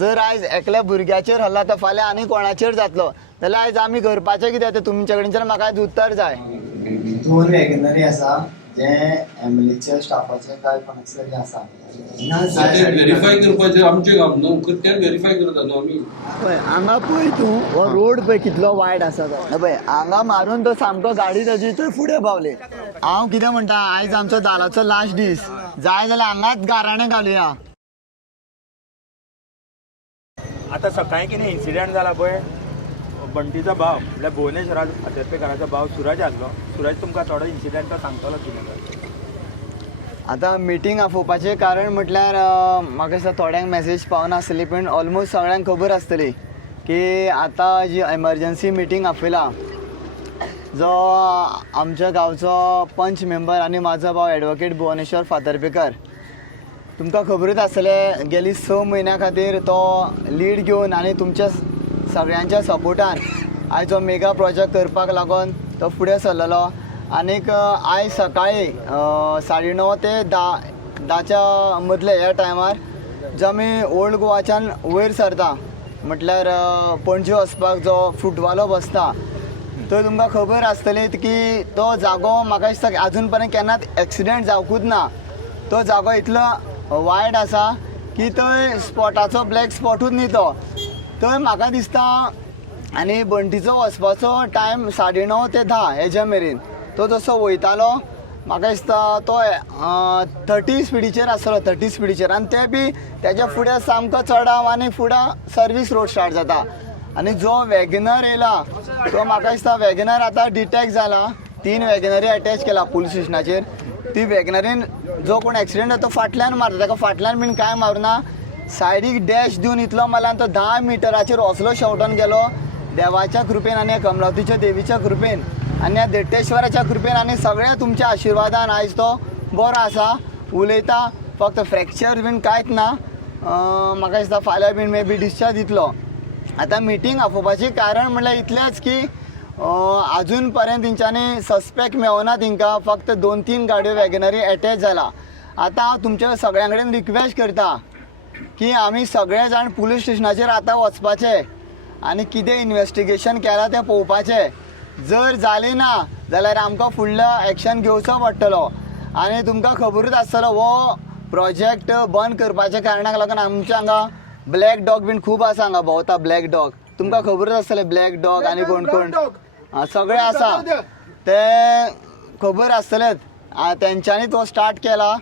जर आयज एकल्या भुरग्याचेर हल्ला तर फाल्यां आनी कोणाचेर जातलो जाल्यार आयज आमी करपाचें कितें तें तुमचे कडच्यान म्हाका आयज उत्तर जाय. 2 वॅगनरी आसा जे एमएलएच्या स्टाफाचे काय कोणाचे तरी आसा व्हेरीफाय करपाचें आमचें काम न्हू, तें व्हेरीफाय करता न्हू आमी. पळय हांगा पळय तूं हो रोड पळय कितलो वायड आसा तो. पळय हांगा मारून तो सामको गाडी ताजी थंय फुडें पावले. हांव कितें म्हणटा आयज आमचो धालाचो लास्ट दीस जाय जाल्यार हांगाच गाराणें घालुया. आता सकाळी कितें इन्सिडेंट जाला पळय बंटीचो भाव म्हळ्यार भुवनेश्वरात फातर्पेकाराचो भाव सुरज आसलो. सुरज तुमकां थोडो इन्सिडेंट तो सांगतलो कितें. आतां मिटींग आपोवपाचें कारण म्हटल्यार म्हाका दिसता थोड्यांक मेसेज पावना आसतली पूण ऑलमोस्ट सगळ्यांक खबर आसतली की आतां जी एमर्जन्सी मिटींग आपयला जो आमच्या गांवचो पंच मेंबर आनी म्हाजो भाव एडवोकेट भुवनेश्वर फातर्पेकर. तुमकां खबरूच आसतलें गेली 6 म्हयन्यां खातीर तो लीड घेवन आनी तुमच्या सगळ्यांच्या सपोर्टान आयज जो मेगा प्रोजेक्ट करपाक लागून तो फुडें सरलेलो. आनीक आयज सकाळी 9:30 ते 10च्या मदले ह्या टायमार जो आमी ओल्ड गोवाच्यान वयर सरता म्हटल्यार पणजे वचपाक जो फुटवालो बसता थंय तुमकां खबर आसतली की तो जागो म्हाका दिसता आजून पर्यंत केन्नाच एक्सिडेंट जावंकूच ना. तो जागो इतलो वायड आसा की थंय स्पॉटाचो ब्लॅक स्पॉटूच न्ही तो. थंय म्हाका दिसता आनी बंटीचो वचपाचो टायम 9:30 ते 10 हेज्या मेरेन तो जसो वयतालो म्हाका दिसता तो 30 स्पिडीचेर आसलो 30 स्पिडीचेर आनी ते बी तेज्या फुडें सामको चडाव आनी फुडें सर्वीस रोड स्टार्ट जाता. आनी जो वॅगनर येयला तो म्हाका दिसता वॅगनर आतां डिटेक्ट जाला. 3 वॅगनरी अटॅच केला पुलीस स्टेशनाचेर. ती वॅगनरीन जो कोण एक्सिडेंट जाता तो फाटल्यान मारता ताका फाटल्यान बीन कांय मारुना सायडीक डॅश दिवन इतलो मारला तो 10 मिटराचेर असलो शेवटोन गेलो. देवाच्या कृपेन आनी कमलावतीच्या देवीच्या कृपेन आनी ह्या देट्टेश्वराच्या कृपेन आनी सगळ्या तुमच्या आशिर्वादान आयज तो बरो आसा उलयता. फक्त फ्रॅक्चर बीन कांयच ना. म्हाका दिसता फाल्यां बीन मे बी डिस्चार्ज दितलो. आतां मिटींग आपोवपाचें कारण म्हणल्यार इतलेंच की आजून पर्यंत तेंच्यांनी सस्पेक्ट मेळना तेंकां. फक्त 2-3 गाडयो वॅगनरी अटॅच जाला. आतां हांव तुमच्या सगळ्यां कडेन रिक्वेस्ट करता की आमी सगळे जाण पुलीस स्टेशनाचेर आतां वचपाचे आनी कितें इन्वेस्टिगेशन केलां तें पळोवपाचें. जर जालें ना जाल्यार आमकां फुडलो एक्शन घेवचो पडटलो. आनी तुमकां खबरूच आसतलो हो प्रोजेक्ट बंद करपाच्या कारणाक लागून आमच्या हांगा ब्लॅक डॉग बीन खूब आसा. हांगा भोंवता ब्लॅक डॉग तुमकां खबरूच आसतलें ब्लॅक डॉग आनी कोण कोण सगळे आसा ते खबर आसतलेच. तेंच्यांनी तो स्टार्ट केला.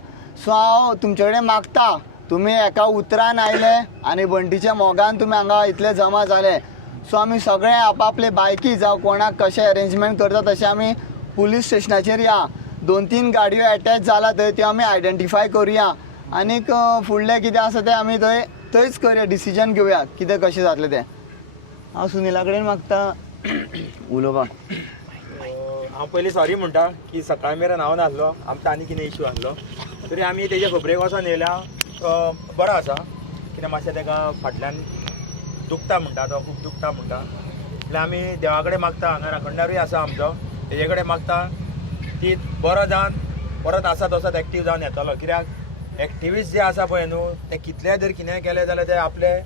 सो हांव तुमचे कडेन मागता तुमी एका उतरान आयले आनी बंटीच्या मोगान तुमी हांगा इतले जमा जाले. सो आमी सगळे आपआपले बायकी जावं कोणाक कशें अरेंजमेंट करता तशें आमी पुलीस स्टेशनाचेर या. 2-3 गाडयो अटॅच जाला थंय त्यो आमी आयडेंटिफाय करुया आनीक फुडलें कितें आसा तें आमी थंयच करुया डिसिजन घेवया कितें कशें जातलें तें. हांव सुनिला कडेन मागता उलोवपाक. हांव पयलीं सॉरी म्हणटा की सकाळ मेरेन हांव नासलो आमचो आनी कितें इशू आसलो तरी आमी तेजे खबरेक वचोन येयल्या. बरो आसा कित्याक मातशें ताका फाटल्यान दुखता म्हणटा तो खूब दुखता म्हणटा जाल्यार आमी देवा कडेन मागता हांगा राखणदारूय आसा आमचो तेजे कडेन मागता की बरो जावन परत आसा तसोच एक्टीव जावन येतलो. कित्याक एक्टिविस्ट जे आसा पळय न्हू ते कितलें जर कितें केलें जाल्यार ते आपलें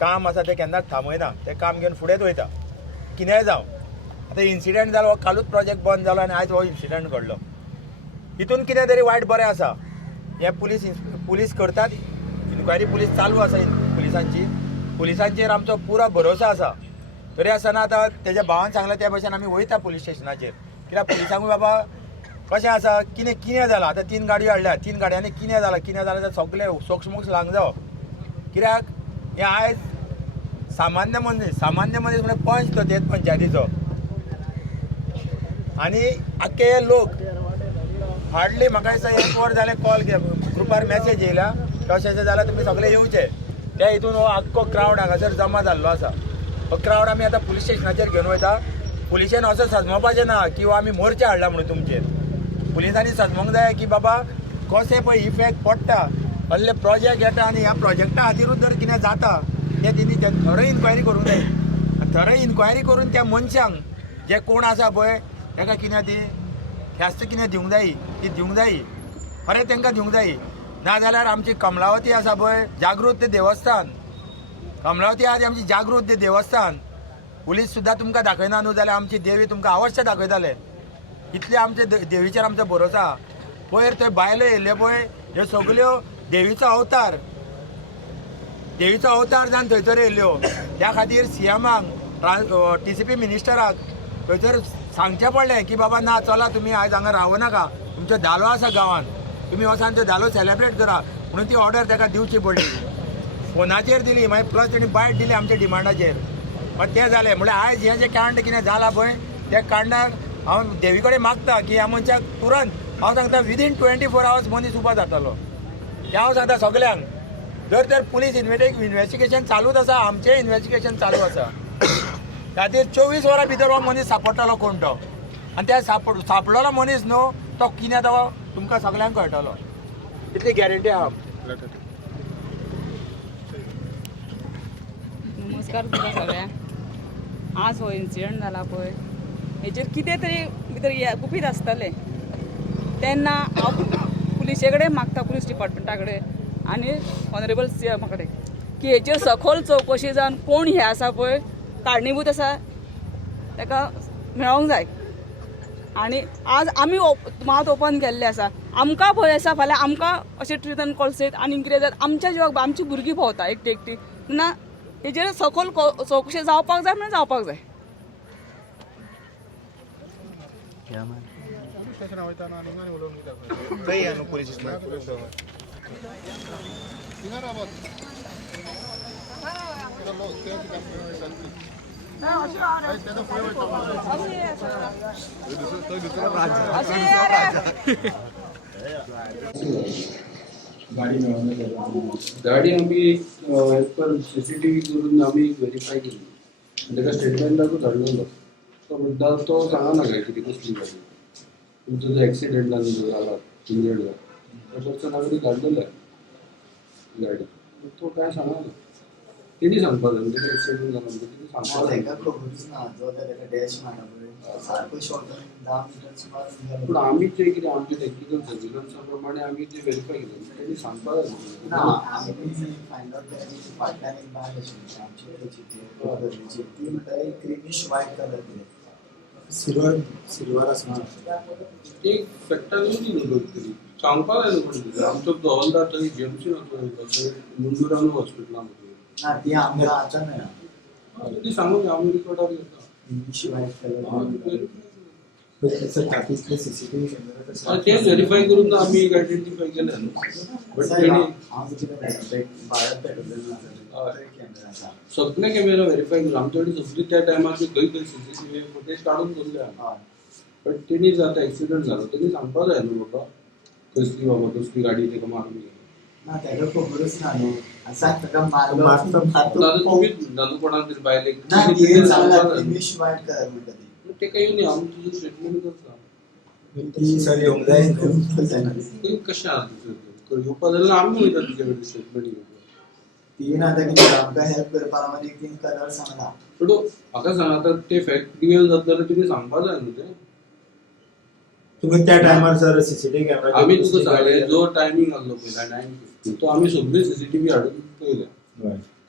काम आसा तें केन्नाच थांबयना. तें काम घेवन फुडेंच वयता कितेंय जावं. आतां इन्सिडेंट जालो कालूच प्रोजेक्ट बंद जालो आनी आयज हो इन्सिडेंट घडलो. हितून कितें तरी वायट बरें आसा. हे पुलीस करतात इन्क्वायरी पुलीस चालू आसा पुलिसांचेर आमचो पुरो भरोसा आसा. तरी आसतना आतां तेज्या भावान सांगलें त्या भशेन आमी वयता पुलीस स्टेशनाचेर. कित्याक पुलिसांकूय बाबा कशें आसा कितें जालां. आतां 3 गाडयो हाडल्या 3 गाडयांनी कितें जालां तें सगळें सोक्षमोक्ष सांग जावं. कित्याक हें आयज सामान्य मनीस म्हणजे पंच तो तेच पंचायतीचो आनी आख्खे लोक हार्डली म्हाका दिसता 1 वर जालें कॉल ग्रुपार मेसेज येयला कशें जाल्यार तुमी सगळे येवचे. त्या हितून हो आख्खो क्रावड हांगासर जमा जाल्लो आसा. हो क्रावड आमी आतां पुलीस स्टेशनाचेर घेवन वयता. पुलिशेन असो सजमोवपाचें ना की हो आमी मोर्चे हाडला म्हणून तुमचेर. पुलिसांनी सजमोवंक जाय की बाबा कशें पळय इफेक्ट पडटा कसले प्रोजेक्ट येता आनी ह्या प्रोजेक्टा खातीरूच जर कितें जाता तें तेणी थरोय इन्क्वायरी करूंक जाय. थरोय इन्क्वायरी करून त्या मनशांक जे कोण आसा पळय ताका कितें ती ख्यास्त कितें दिवंक जायी ती दिवंक जायी खरें तांकां दिवंक जायी. नाजाल्यार आमची कमलावती आसा पळय जागृत देवस्थान कमलावती आदी आमची जागृत देवस्थान पुलीस सुद्दां तुमकां दाखयना न्हू जाल्यार आमची देवी तुमकां अवश्य दाखयताले. इतले आमचे देवीचेर आमचो भरोसो आहा. पयर थंय बायलो येयल्ले पळय ह्यो सगल्यो देवीचो अवतार जावन थंयसर येयल्ल्यो. त्या खातीर सीएमाक TCP मिनिस्टराक थंयसर सांगचें पडलें की बाबा ना चला तुमी आयज हांगा रावो नाका, तुमचो धालो आसा गांवांत, तुमी वचान तो धालो सेलेब्रेट करा म्हणून ती ऑर्डर ताका दिवची पडली. फोनाचेर दिली मागीर प्लस तेणी बायट दिली आमच्या डिमांडाचेर. पण तें जालें म्हणल्यार आयज हें जें कांड कितें जालां पळय त्या कांडाक हांव देवी कडेन मागता की ह्या मनशाक तुरंत हांव सांगता विदीन 24 hours मनीस उबो जातालो. हें हांव सांगता सगल्यांक. जर तर पुलीस इन्व्हेस्टिगेशन चालूच आसा, आमचें इन्व्हेस्टिगेशन चालू आसा, खातीर 24 वरां भितर हो मनीस सापडटलो कोण तो. आनी त्या सापडलेलो मनीस न्हू तो कितें तो तुमकां सगल्यांक कळटलो, इतली गॅरंटी आहा. नमस्कार तुमकां सगळ्यांक. आज हो इन्सिडंट जाला पळय हेचेर कितें तरी भितर गुपीत आसतलें तेन्ना हांव पुलिशे कडेन मागता, पुलीस डिपार्टमेंटा कडेन आनी ऑनरेबल CM कडेन की हेचेर सखोल चवकशी जावन कोण हे आसा पळय कारणीभूत आसा ताका मेळोंक जाय. आनी आज आमी मात ओपन केल्लें आसा. आमकां भंय आसा फाल्यां आमकां अशें ट्रिटन कॉल्स आनी कितें जाता आमच्या जिवाक आमची भुरगीं भोंवता एकटी एकटी ना. हेचेर सखोल चवकशी जावपाक जाय म्हणून जावपाक जाय. गाडी आम्ही CCTV करून आम्ही व्हेरीफाय केली. ताका स्टेटमेंटाकूच धाडलेलो. तो म्हणटा तो सांगना काय कितें कसली गाडी तुमचो जो एक्सिडेंट जाला इंजर्ड जाला तो नागरी धाडलेलो गाडी. तो काय सांगना तेणी सांगपाक जाय म्हणजे एक्सिडेंट जाला म्हणजे तेणी सांगपाक जाय. ताका खबरूच ना जो ताका डॅश मारला पळय सारको शॉर्ट 10 मिटर सुमार. पूण आमी जे कितें आमचे टेक्निकल सर्विलन्सा प्रमाणे आमी ते व्हेरीफाय केलें तेणी सांगपाक जाय. ना आमी फायंड आउट केलें की फाटल्यान एक बायल आशिल्ली आमची गरजेची ती म्हणटा एक क्रिमीश व्हायट कलर कितें सिल्वर आसना एक फॅक्टरी न्हू तरी सांगपाक जाय न्हू. कोण आमचो हॉलदार थंय GMC मुंडुरान हॉस्पिटलान ना ती आमकां आतां मेळ्ळा. ती सांगून आमी रिकॉर्डार घेता. Creamish white colour CCTV camera तेच व्हेरीफाय करून आमी आयडेंटिफाय केले न्हू. बट तेणी भारत पेट्रोलियम सगळे कॅमेरा व्हेरीफाय केले आमचे कडेन सगळी त्या टायमार खंय खंय CCTV फुटेज काडून दवरले. बट तेणी आतां एक्सिडंट जालो तेणी सांगपाक जाय न्हू बाबा कसली बाबा कसली गाडी ताका मारली. ना ताका खबरूच ना न्हू. आसा ताका मारलो कोणाक तरी बायलेक ना ती सांगला क्रिमीश व्हायट कलर म्हणटा ती. तेका येवन आमी तुजो स्टेटमेंट करता. ती सर येवंक जाय कशें आहा तुजें येवपा जाल्यार आमी वयता तुजे कडेन स्टेटमेंट घेवपाक. ती ना ताका आमकां हेल्प करपा लागून एक तीन कलर सांगला. पूण म्हाका सांग आतां ते फॅक्ट रियल जाता जाल्यार तुमी सांगपाक जाय न्हू तें. तुम्ही त्या टायमार सर CCTV कॅमेरा आमी तुका सांगलें जो टायमींग आहलो पयला 9:50 तो आमी सगळे CCTV हाडून पयले.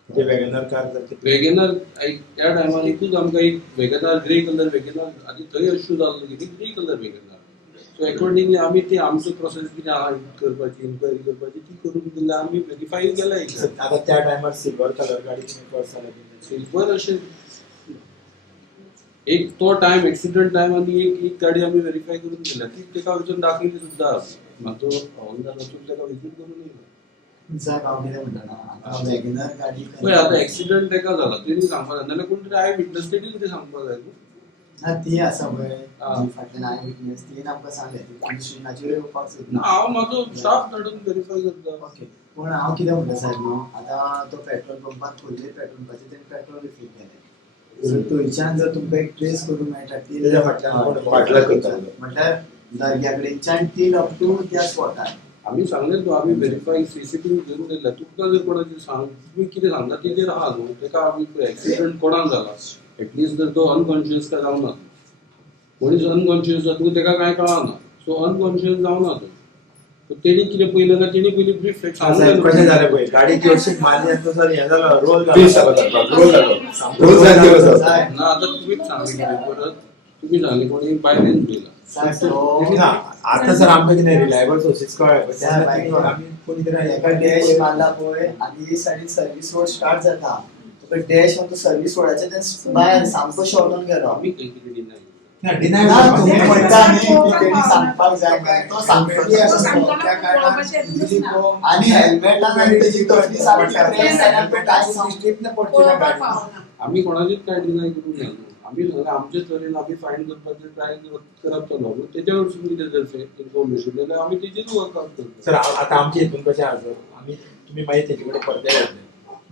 ते वॅगनर कार वेगेनार त्या टायमार एकूच आमकां एक वेगेनार ग्रे कलर वेगेनार आनी थंय इश्यू जाल्लो कितें grey colour WagonR. So accordingly आमी ती आमचो प्रोसेस कितें आहा करपाची इन्क्वायरी करपाची ती करून दिल्यार आमी व्हेरीफाय केला. आता त्या टायमार सिल्वर कलर गाडी सिल्वर अशें एक तो टायम एक्सिडंट टायम आनी एक गाडी आमी व्हेरीफाय करून दिल्या ती तेका वचून दाखयली सुद्दां. म्हाजो हॉलदार वचून तेका विजीट करून येयलो. साहेब हांव कितें म्हणटा ना आतां वॅगनर गाडी पळय आतां एक्सिडंट तेका जाला तेणी सांगपाक जाय नाल्यार कोण तरी आय विटनस तेणी कितें सांगपाक जाय न्हू. ना ती आसा पळय फाटल्यान आय विटनेस तीन आमकां सांगलें ती स्टेशनाचेर येवपाक सोदना. हांव म्हाजो स्टाफ धाडून व्हेरीफाय करता. ओके पूण हांव कितें म्हणटा साहेब न्हू आतां तो पेट्रोल पंपार फुल्ले पेट्रोल पंपाचेर तेणें पेट्रोल रिफील केलें. सो थंयच्यान जर तुमकां एक ट्रेस करूंक मेळटा ती म्हटल्यार दर्ग्या कडेनच्यान ती अप टू त्या स्पॉटार. आमी सांगलें न्हू आमी व्हेरीफाय CCTV घेवन दिल्या. तुमकां जर कोणाचें सांग तुमी कितें सांगता तेजेर आहा न्हू. तेका आमी एक्सिडंट कोणाक जाला एटलिस्ट जर तो अनकॉन्शियस काय जावना मनीस अनकॉन्शियस जाता तेका कांय कळना. सो अनकॉन्शियस जावना तो तेणी कितें पयलें ना तेणी पयलीं ब्रीफ साहेब कशें जालें पळय गाडी चडशी मारली आनी तो सर हें जालो रोल रोल जालो साहेब, ना आतां तुमीच सांगलें कितें परत तुम्ही सांगलें कोणी बायलेन पयला साहेब, तो- ना आता सर आमकां कितें रिलायबल सोर्सीस कळ्ळे साहेब, आमी कोणी तरी एका डॅश मारला पळय आनी ही सायडीन सर्वीस रोड स्टार्ट जाता तुका डॅश मारून सर्वीस रोडाचे ते भायर सामको शॉर्टून गेलो आमी खंय कितें डिनाय ना डिनाय ना तुम्ही म्हणता न्ही की तेणी सांगपाक जाय काय तो सांगता ती असतो त्या कारणान आणि हेल्मेटान आनी तेजी तोटली सारकी ट्रेन सायडीन पे टाय स्ट्रीटने पडची ना गाडी आमी कोणाचीच काय डिनाय करूंक ना आमी सांगलें आमचे तरेन आमी फायन करपाचें ट्राय करप चालू तेच्या वरसून कितें जर इन्फॉर्मेशन जाल्यार आमी तेजेरूच वर्कआउट करता सर आता आमचे हितून कशें आहा सर आमी तुमी मागीर तेजे कडेन परते घातले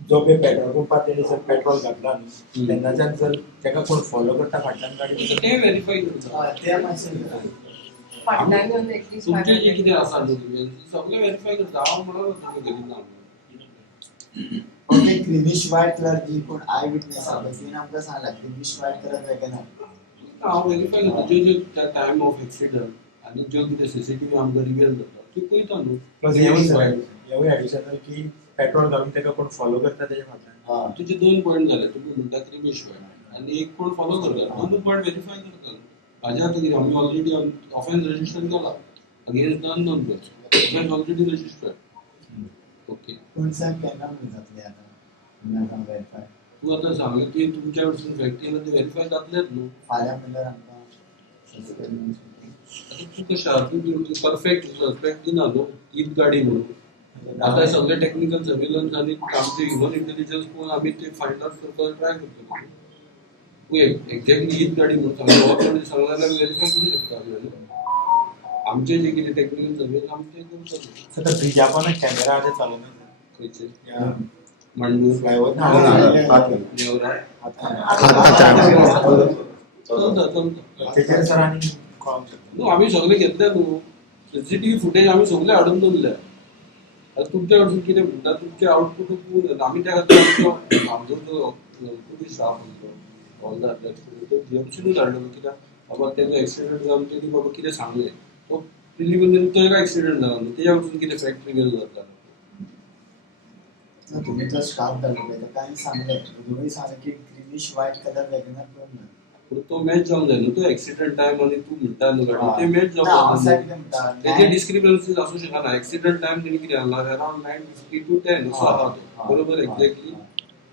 जो पळय पेट्रोल पंपार तेणी सर पेट्रोल घातला न्ही तेन्नाच्यान सर ताका कोण फॉलो करता फाटल्यान गाडी ते व्हेरीफाय करता ते मातशें तुमचे जे कितें आसा न्ही तुमी सगळें व्हेरीफाय करता हांव म्हणून तुमी करीत ना ओके ग्रीनिश व्हाईट कलर जी कोण आय विटनेस आहा तिने आमकां सांगला ग्रीनिश व्हाईट कलर वेगनर हांव व्हेरीफाय करता ज्यो त्या टायम ऑफ एक्सिडंट आनी ज्यो कितें सीसीटीव्ही आमकां रिवील जाता त्यो पळयता न्हू प्लस हेवूय एडिशनल की पेट्रोल घालून ताका कोण फॉलो करता तेच्या फाटल्यान तुझे 2 पॉइंट झाले तुम्ही म्हणता क्रिमिश आणि एक कोण फॉलो करता 2 पॉइंट व्हेरीफाय करता माझ्या आता किती आम्ही ऑलरेडी ऑफेन्स रजिस्टर केला against non offence already register okay कोण साहेब केन्ना जातले आता व्हेरीफाय तू आता सांग की तुमच्या वरसून फॅक्ट केलं ते व्हेरीफाय जातलेच न्हू फाल्यां म्हणल्यार आमकां आता तू कशा तू परफेक्ट सस्पेक्ट दिना न्हू हीच गाडी म्हणून आता सगळे टेक्निकल सर्वेलन्स आणि आमचे ह्युमन इंटेलिजन्स कोण आम्ही ते फाइंड आउट करपाक ट्राय करतो तू एक्झॅक्टली हीच गाडी म्हणून सांगल्यार व्हेरीफाय करू शकता आपल्याला आमचे जे कितें टेक्निकल सर्वेलन्स आमी ते करू शकता सर ब्रिजा पण कॅमेरा आजे चालवना खंयचे मंडूर फ्लायओव्हर नेवरा चलता तेचेर सर आनी कळोंक शकता न्हू आमी सगळे घेतले न्हू सीसीटीव्ही फुटेज आमी सगळे हाडून दवरल्या आता तुमच्या कडसून कितें म्हणटा तुमचे आउटपुट पळोवन आमी त्या खातीर आमचो जो पुलीस स्टाफ आसलो ऑल दॅट तो जीएमसीनूच हाडलो कित्याक बाबा तेजो एक्सिडेंट जावन तेणी बाबा कितें सांगलें तो प्रिलिमिनरी तो एक एक्सिडेंट जाला न्हू तेच्या वरसून कितें फॅक्ट रिवील जाता तुम्ही जर स्टाफ धाडलो पळय ताका आनी सांगलें दोनूय सांगलें की ग्रीनिश व्हाईट कलर वेगनर करून पूण तो मॅच जावंक जाय न्हू तो एक्सिडेंट टायम आनी तू म्हणटा न्हू गाडी ते मॅच ना हांव जावपाक साहेब जाय कितें म्हणटा तेजे डिस्क्रिपन्सीज असू शकना एक्सिडेंट टाइम तेणी कितें आहला अराउंड 9:50 to 10 असो आहा तो बरोबर एक्झॅक्टली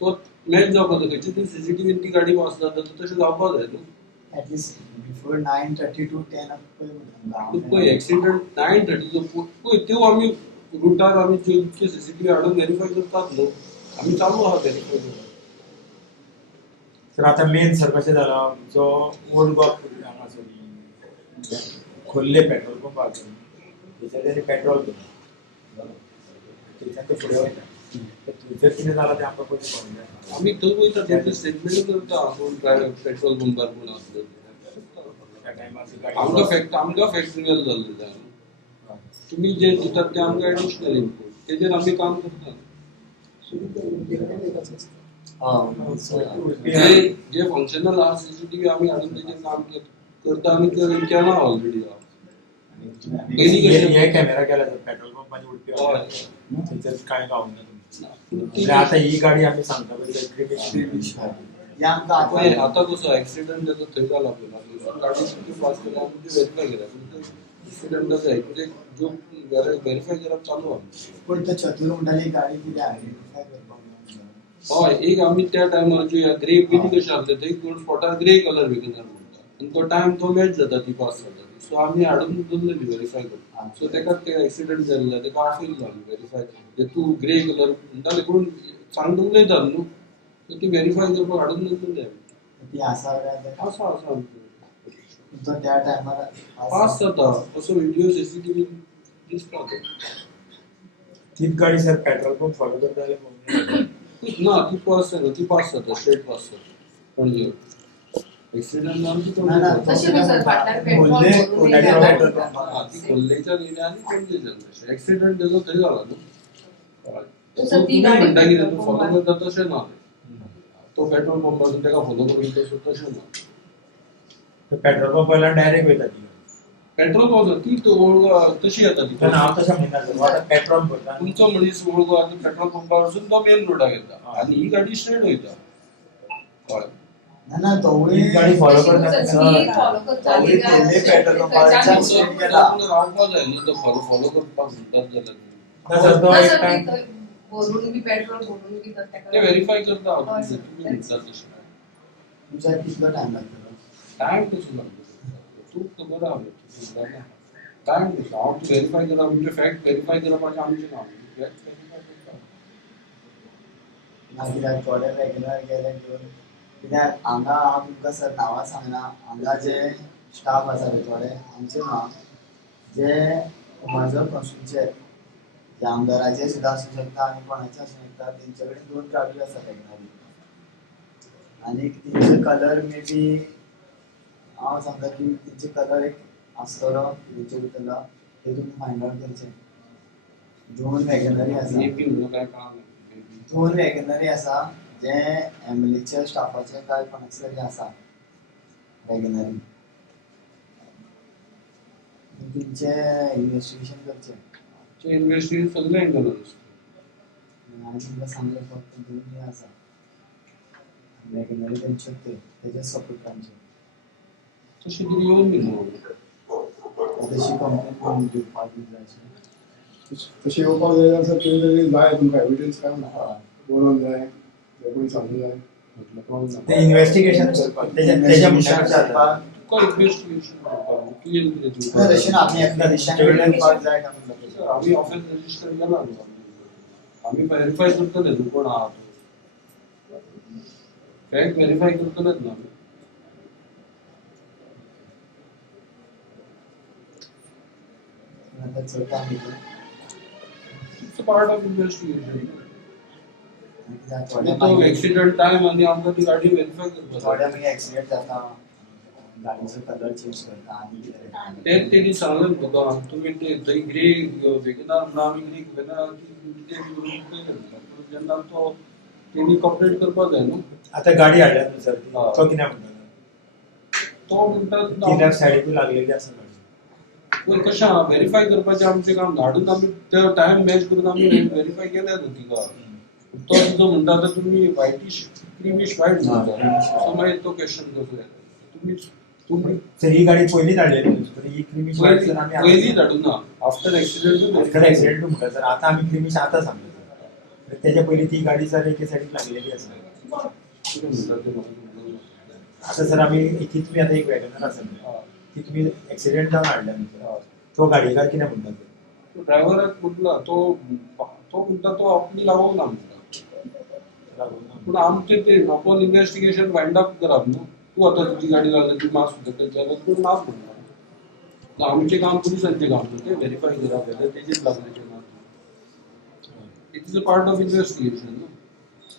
तो मॅच जावपाक जाय खंयची ती सीसीटीव्हीन ती गाडी पास जाता तशें जावपाक जाय न्हू ऍटलीस्ट बिफोर 9:30 to 10 पळय म्हणटा पळय एक्सिडेंट 9:30 जो पळय त्यो आमी रुटार आमी जे सीसीटीव्ही हाडून व्हेरीफाय करतात न्हू आमी चालू आहा व्हेरीफाय करपाक सर आता मेन सर कशें जाला जो ओल्ड गोवा हांगासर खोल्ले पेट्रोल पंप आसा थंयसर तेणी पेट्रोल घेतलें थंयच्यान ते फुडें वयता थंयसर कितें जालां तें आमकां पयलीं कळूंक जाय आमी थंय वयता तेंचे स्टेटमेंट करता कोण पेट्रोल पंपार कोण आसलो त्या टायमार आमकां फॅक्ट रिवील जाल्लें जाय तुम्ही जे दितात ते आमकां एडिशनल इनपूट तेजेर आमी काम करता जे फंक्शनल आहा सीसीटीव्ही आमी हाडून तेजेर काम करता आनी केला ऑलरेडी हे कॅमेरा केला सर पेट्रोल पंपाची उडपी थंयसर कांय गावना तुमचें आता ही गाडी आमी सांगता पळय आता कसो एक्सिडेंट जाता थंय जाला पळय गाडी किती पास केला आमी ते व्हेरीफाय केला एक्सिडेंट जाता म्हणजे जो व्हेरीफाय करप चालू आहा पण तो चतुर म्हणटाली गाडी कितें आयडेंटिफाय करपाक हय एक आमी त्या टायमार जो ग्रे कितें कशें आसलें थंय कोण स्पॉटार ग्रे कलर वेगनर म्हणटा आनी तो टायम तो मॅच जाता ती पास जाता सो आमी हाडून दवरलेली व्हेरीफाय करता सो तेका ते एक्सिडेंट जाल्ले तेका आफील जालें व्हेरीफाय तूं ग्रे कलर म्हणटाले कोण सांग उलयता न्हू सो ती व्हेरीफाय करपाक हाडून दवरलेली ती आसा आसा तो त्या टायमार पास जाता असो व्हिडिओ सीसीटीव्ही दिसता तीच गाडी सर पेट्रोल पंप फॉलो करता जाल्यार ना ती पास जाता ती पास जाता स्ट्रेट पास जाता पणजे एक्सिडेंट जावन ती ती खोल्लेच्या गेल्या आनी पणजे जाल्ले एक्सिडेंट जालो थंय जाला न्हू तुम्ही म्हणटा कितें तूं फॉलो करता तशें ना तो पेट्रोल पंपासून तेका फॉलो करून तशें ना पेट्रोल पंप वयल्यान डायरेक्ट वयता ती पेट्रोल पावता ती वळगो तशी येता ती पण हांव तशें म्हणना सर आतां पेट्रोल भरता तुमचो मनीस वळगो आतां पेट्रोल पंपार वचून तो मेन रोडाक येता आणि ही गाडी स्ट्रेट वयता हय ना ना तवळी ही गाडी follow करता सर, ती follow करता. तवळी खोर्ले पेट्रोल पंपाच्या त्याच्या स्ट्रेट गेला रावपा जाय न्हू तो फॉलो करपाक म्हणटात जाल्यार ना सर तो ना एक सर, टायम ती भरून बी पेट्रोल भरून बी ताका ते व्हेरीफाय करता हांव हय, तुमचे. सर. तुम्ही म्हणटात तशें तुमच्या कितलो टाइम लागतलो टायम कसो लागलो तूं खबर आहा पळय टायम कसो हांव तूं व्हेरीफाय करता म्हणजे फॅक्ट व्हेरीफाय करपाचें आमचें काम फॅक्ट व्हेरीफाय करता ना कित्याक थोडे रेग्युलर गेले घेवन कित्याक हांगा हांव तुमकां सर नांवां सांगना हांगा जे स्टाफ आसा पळय थोडे आमचे ना जे माझो कॉन्स्टिट्युचे जे आमदाराचे सुद्दां आसूं शकता आनी कोणाचे आसूं शकता तेंचे कडेन 2 गाडयो आसा रेग्युलरी आनी तेंचे कलर मे बी हांव सांगता की तेंचे कलर एक आसतलो तेंचे भितरलो ते तुमी फायंड आउट करचे 2 रेग्युलरी आसा मेबी म्हणून काय काम नाही 2 रेग्युलरी आसा जे एमएलएच्या स्टाफाचे काय कोणाचे तरी आसा रेग्युलरी तेंचे इन्व्हेस्टिगेशन करचें ते इन्व्हेस्टिगेशन सगळे एंगल हांवें तुमकां सांगलें फक्त 2 हे आसा रेग्युलरी तेंचे तेजे सपोर्टांचे तशें कितें येवन बी न्हू तशी कंप्लेंट करून दिवपाक बी जाय अशें. तशें येवपाक जाय जाल्यार कितें तरी जाय तुमकां एविडन्स काय नाका बरोवन जाय तें कोणी सांगूंक जाय म्हटलं कोण ना ते इन्व्हेस्टिगेशन करपाक तेच्या मुखार जाता तुका इन्व्हेस्टिगेशन करपाक तूं येवन कितें ना तुका तशें ना आमी एका दिशान दिवपाक जाय काय म्हणटा आम्ही ऑफिस रजिस्टर केला न्हू आम्ही व्हेरीफाय करतले न्हू कोण आहा तो फॅक्ट व्हेरीफाय करतलेच न्हू आमी आतां चड काम इट्स पार्ट ऑफ इन्व्हेस्टिगेशन कित्याक तो थोडे एक्सिडेंट टाइम आणि आमकां ती गाडी व्हेरीफाय करपाक थोडे मागीर एक्सिडेंट जाता गाडीचो कलर चेंज करता आनी कितें तेच तेणी सांगलें तुका तुमी ते थंय ग्रे वेगनार म्हणून आमी ग्रे वेगनार कितें जेन्ना तो तेणी कंप्लेंट करपाक जाय न्हू आतां गाडी हाडल्या न्हू सर ती. हा. तो कितें म्हणटा तो म्हणटा कित्याक सायडीकूय लागलेली आसा गाडी पळय कशें आहा व्हेरीफाय करपाचें आमचें काम धाडून आमी ते टायम मॅच करून आमी व्हेरीफाय केलें न्हू तिका तो तुजो म्हणटा आतां तुमी वायटिश क्रिमीश वायट म्हणटा सो मागीर तो क्वेश्चन कसो येता तुमी सर ही गाडी पयलींच हाडलेली न्हू सर ही क्रिमीश वायट सर आमी पयलीं धाडून ना आफ्टर एक्सिडेंट आफ्टर एक्सिडेंट म्हणटा सर आतां आमी क्रिमीश आतां सांगता सर तेच्या पयलीं ती गाडी सर एके सायडीक लागलेली आसा आतां सर आमी इतली तुमी आतां एक वॅगनर आसा न्हू ती तुमी एक्सिडेंट जावन हाडल्या न्हू सर तो गाडयेकार कितें म्हणटा सर ड्रायव्हराक म्हटला तो म्हणटा तो आपली लागूंक ना म्हणटा पूण आमचें ते अपॉन इन्व्हेस्टिगेशन वायंड अप करप न्हू तूं आतां तुजी गाडी लागली ती मास्क सुद्दां जाल्यार तूं नाच म्हणटा आमचें काम पुलिसांचें काम न्हू तें व्हेरीफाय करप जाल्यार तेजेच लागलेचें ना it is a part of investigation न्हू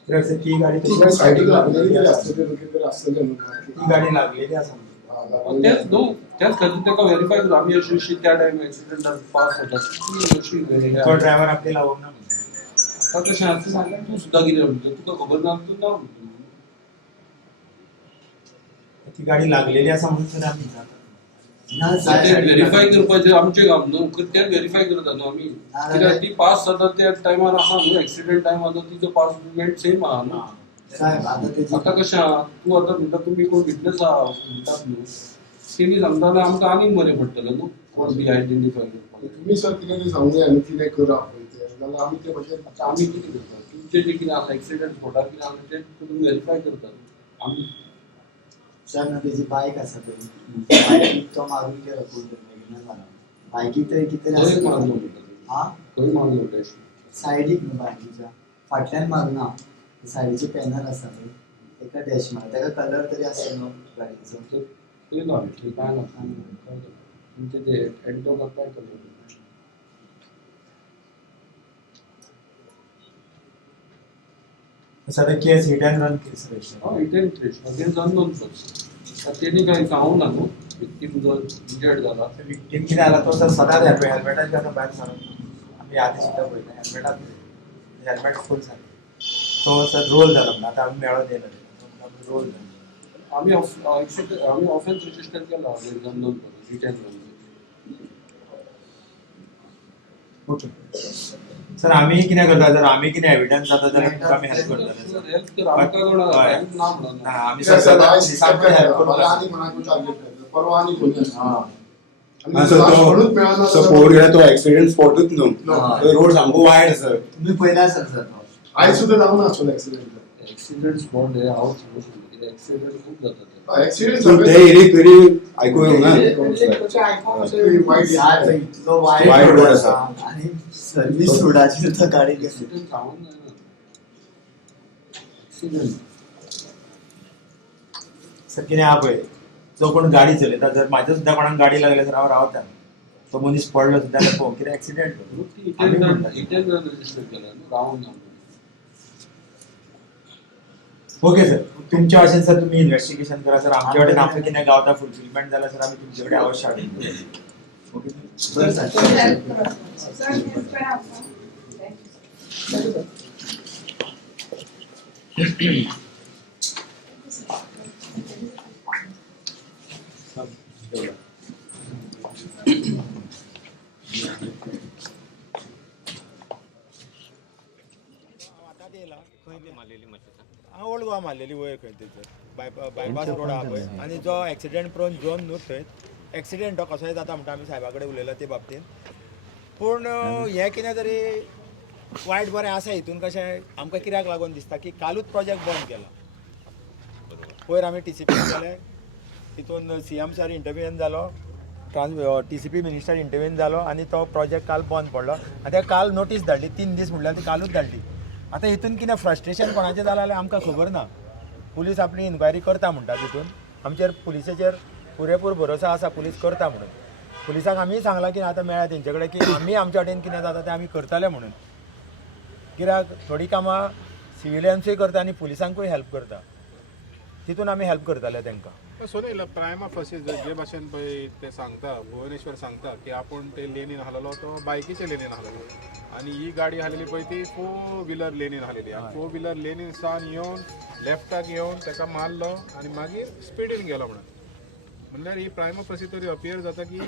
कित्याक सर ती गाडी दुसऱ्या सायडीक लागलेली कितें आसतलें कितें तरी आसतलें न्हू ती गाडी लागलेली आसा तेच न्हू त्याच खातीर ताका व्हेरीफाय करप आमी अशी त्या टायम एक्सिडेंटान पास जाता ती अशी तो ड्रायव्हर आपली लावूंक ना आतां तशें आतां सांगलें तूं सुद्दां कितें म्हणटा तुका खबर ना तूं ना म्हणटा ती गाडी लागलेली आसा म्हणून सर आमी विचारता ते व्हेरीफाय करपाचें आमचें काम न्हू तें व्हेरीफाय करता न्हू आमी कित्याक ती पास जाता त्या टायमार आहा न्हू एक्सिडेंट टायमार तिचो पास मुवमेंट सेम आहा न्हू साहेब आतां तेजी आतां कशें आहा तूं आतां म्हणटा तुमी कोण विटनस आहा म्हणटात न्हू तेणी सांगता जाल्यार आमकां आनीक बरें पडटलें न्हू कोण बी आयडेंटिफाय करपाक तुमी सर कितें तरी सांगूंक जाय न्हू कितें करा पळय तें जाल्यार आमी ते भशेन आतां आमी कितें करता तुमचें जें कितें आसा एक्सिडेंट स्पॉटार कितें आसा तें तुमी व्हेरीफाय करतात आमी सर ना तेजी बायक आसा पळय बायकीक तो मारून गेलो पूण बेगिना जालो बायकीक तरी कितें तरी खंय आसा मारलो म्हणटा हा खंय मारलो डॅश सायडीक न्हू बायकीच्या फाटल्यान मारुना सायडीचे पॅनल आसा पळय तेका डॅश मार तेका कलर तरी आसा न्हू गाडयेचो खंय ना थंय काय ना तुमचें ते एडॉक अप्लाय करता sir case hit and run case register इटेन थ्रेश अगेन्स्ट अननोन पर्सन तेणी काही सांगूंक ना न्हू विक्टीम जो इंजर्ड जाला विक्टीम कितें जाला तो सर सदांच हेल्मेटाच घेता भायर सर आमी आदी सुद्दां पळयता हेल्मेटाच हेल्मेट फूल सांग तो सर रोल जाला म्हणून आतां आमी मेळो दिला रोल जाला आमी ऑफेन्स रजिस्टर केला against unknown person eaten run okay sir आम्ही कितें करता जर आम्ही कितें एविडन्स जाता जाल्यार तुमकां आमी हेल्प करता हेल्प तर आमकां कोण हय. ना म्हणून आमी कित्याक सर हांवें सामको हेल्प करता आनी कोणाक टार्गेट करता परवा आनी कोणी म्हणून मेळना पळोवंक गेल्यार तो एक्सिडेंट स्पॉटूच न्हू ना. तो रोड सामको वायड आसा तुम्ही पहिला असाल सर आयज सुद्दां जावं नासलो एक्सिडेंट एक्सिडेंट स्पॉट हे हांव सांगू एक्सिडेंट खूप जातात एक्सिडेंट सो ते एरियेक तरी आयकूं येवंक ना आज इतलो वाईट वाईट रोड रोड आसा. आसा आणि सर्व्हिस रोडाचेर सुद्धा गाडी घेतली एक्सिडेंट जावंक जायना एक्सिडेंट सर कितें आहा पळय जो कोण गाडी चलयता जर म्हाज्या सुद्दां कोणाक गाडी लागल्या सर हांव रावता तो मनीस पडलो सुद्दां जाल्यार पळोवं कितें एक्सिडेंट आमी म्हणटा इटेन रजिस्टर केला रावंड ना ओके सर तुमच्या भाशेन सर तुम्ही इन्व्हेस्टिगेशन करा सर आमच्या कडेन आमकां कितें गावता फुलफिलमेंट जाल्यार सर आमी तुमचे कडेन अवश्य हाडून दितले. ओके बरं सर हेल्प करा. सर, हेल्प करा आमकां. हांव ओल्ड गोवा मारलेली वयर खंय थंयसर बायपास रोड आहा पळय आनी जो एक्सिडेंट प्रोन झोन न्हू थंय एक्सिडेंट हो कसोय जाता म्हणटा आमी साहेबा कडेन उलयला ते बाबतींत पूण हें कितें तरी वायट बरें आसा हितून कशें आमकां कित्याक लागून दिसता की कालूच प्रोजेक्ट बंद केला पयर आमी TCP केले तितून CM सर इंटरव्यून जालो TCP मिनिस्टर इंटरव्यून जालो आनी तो प्रोजेक्ट काल बंद पडलो आनी ते काल नोटीस धाडली 3 दीस म्हणल्यार ती कालूच धाडली आतां हितून कितें फ्रस्ट्रेशन कोणाचें जालां जाल्यार आमकां खबर ना पुलीस आपली इन्क्वायरी करता म्हणटा तितून आमचेर पुलिसेचेर पुरेपूर भरोसो आसा पुलीस करता म्हणून पुलिसाक आमी सांगलां की आतां मेळ्ळा तेंचे कडेन की आमी आमच्या वाटेन कितें जाता तें आमी करतले म्हणून कित्याक थोडी कामां सिविलियन्सूय करता आनी पुलिसांकूय हेल्प करता तितून आमी हेल्प करतले तांकां सुनील प्रायमा फसी जे भाशेन पळय ते सांगता भुवनेश्वर सांगता की आपूण ते लेनीन हाललो तो बायकीच्या लेनीन हाललो आणि ही गाडी हालेली पळय ती 4 व्हिलर लेनीन हालेली आणि 4 व्हिलर लेनीन सान येवन लेफ्टाक येवन ताका मारलो आणि मागीर स्पिडीन गेलो म्हणल्यार ही प्रायमा फसी तरी अपियर जाता की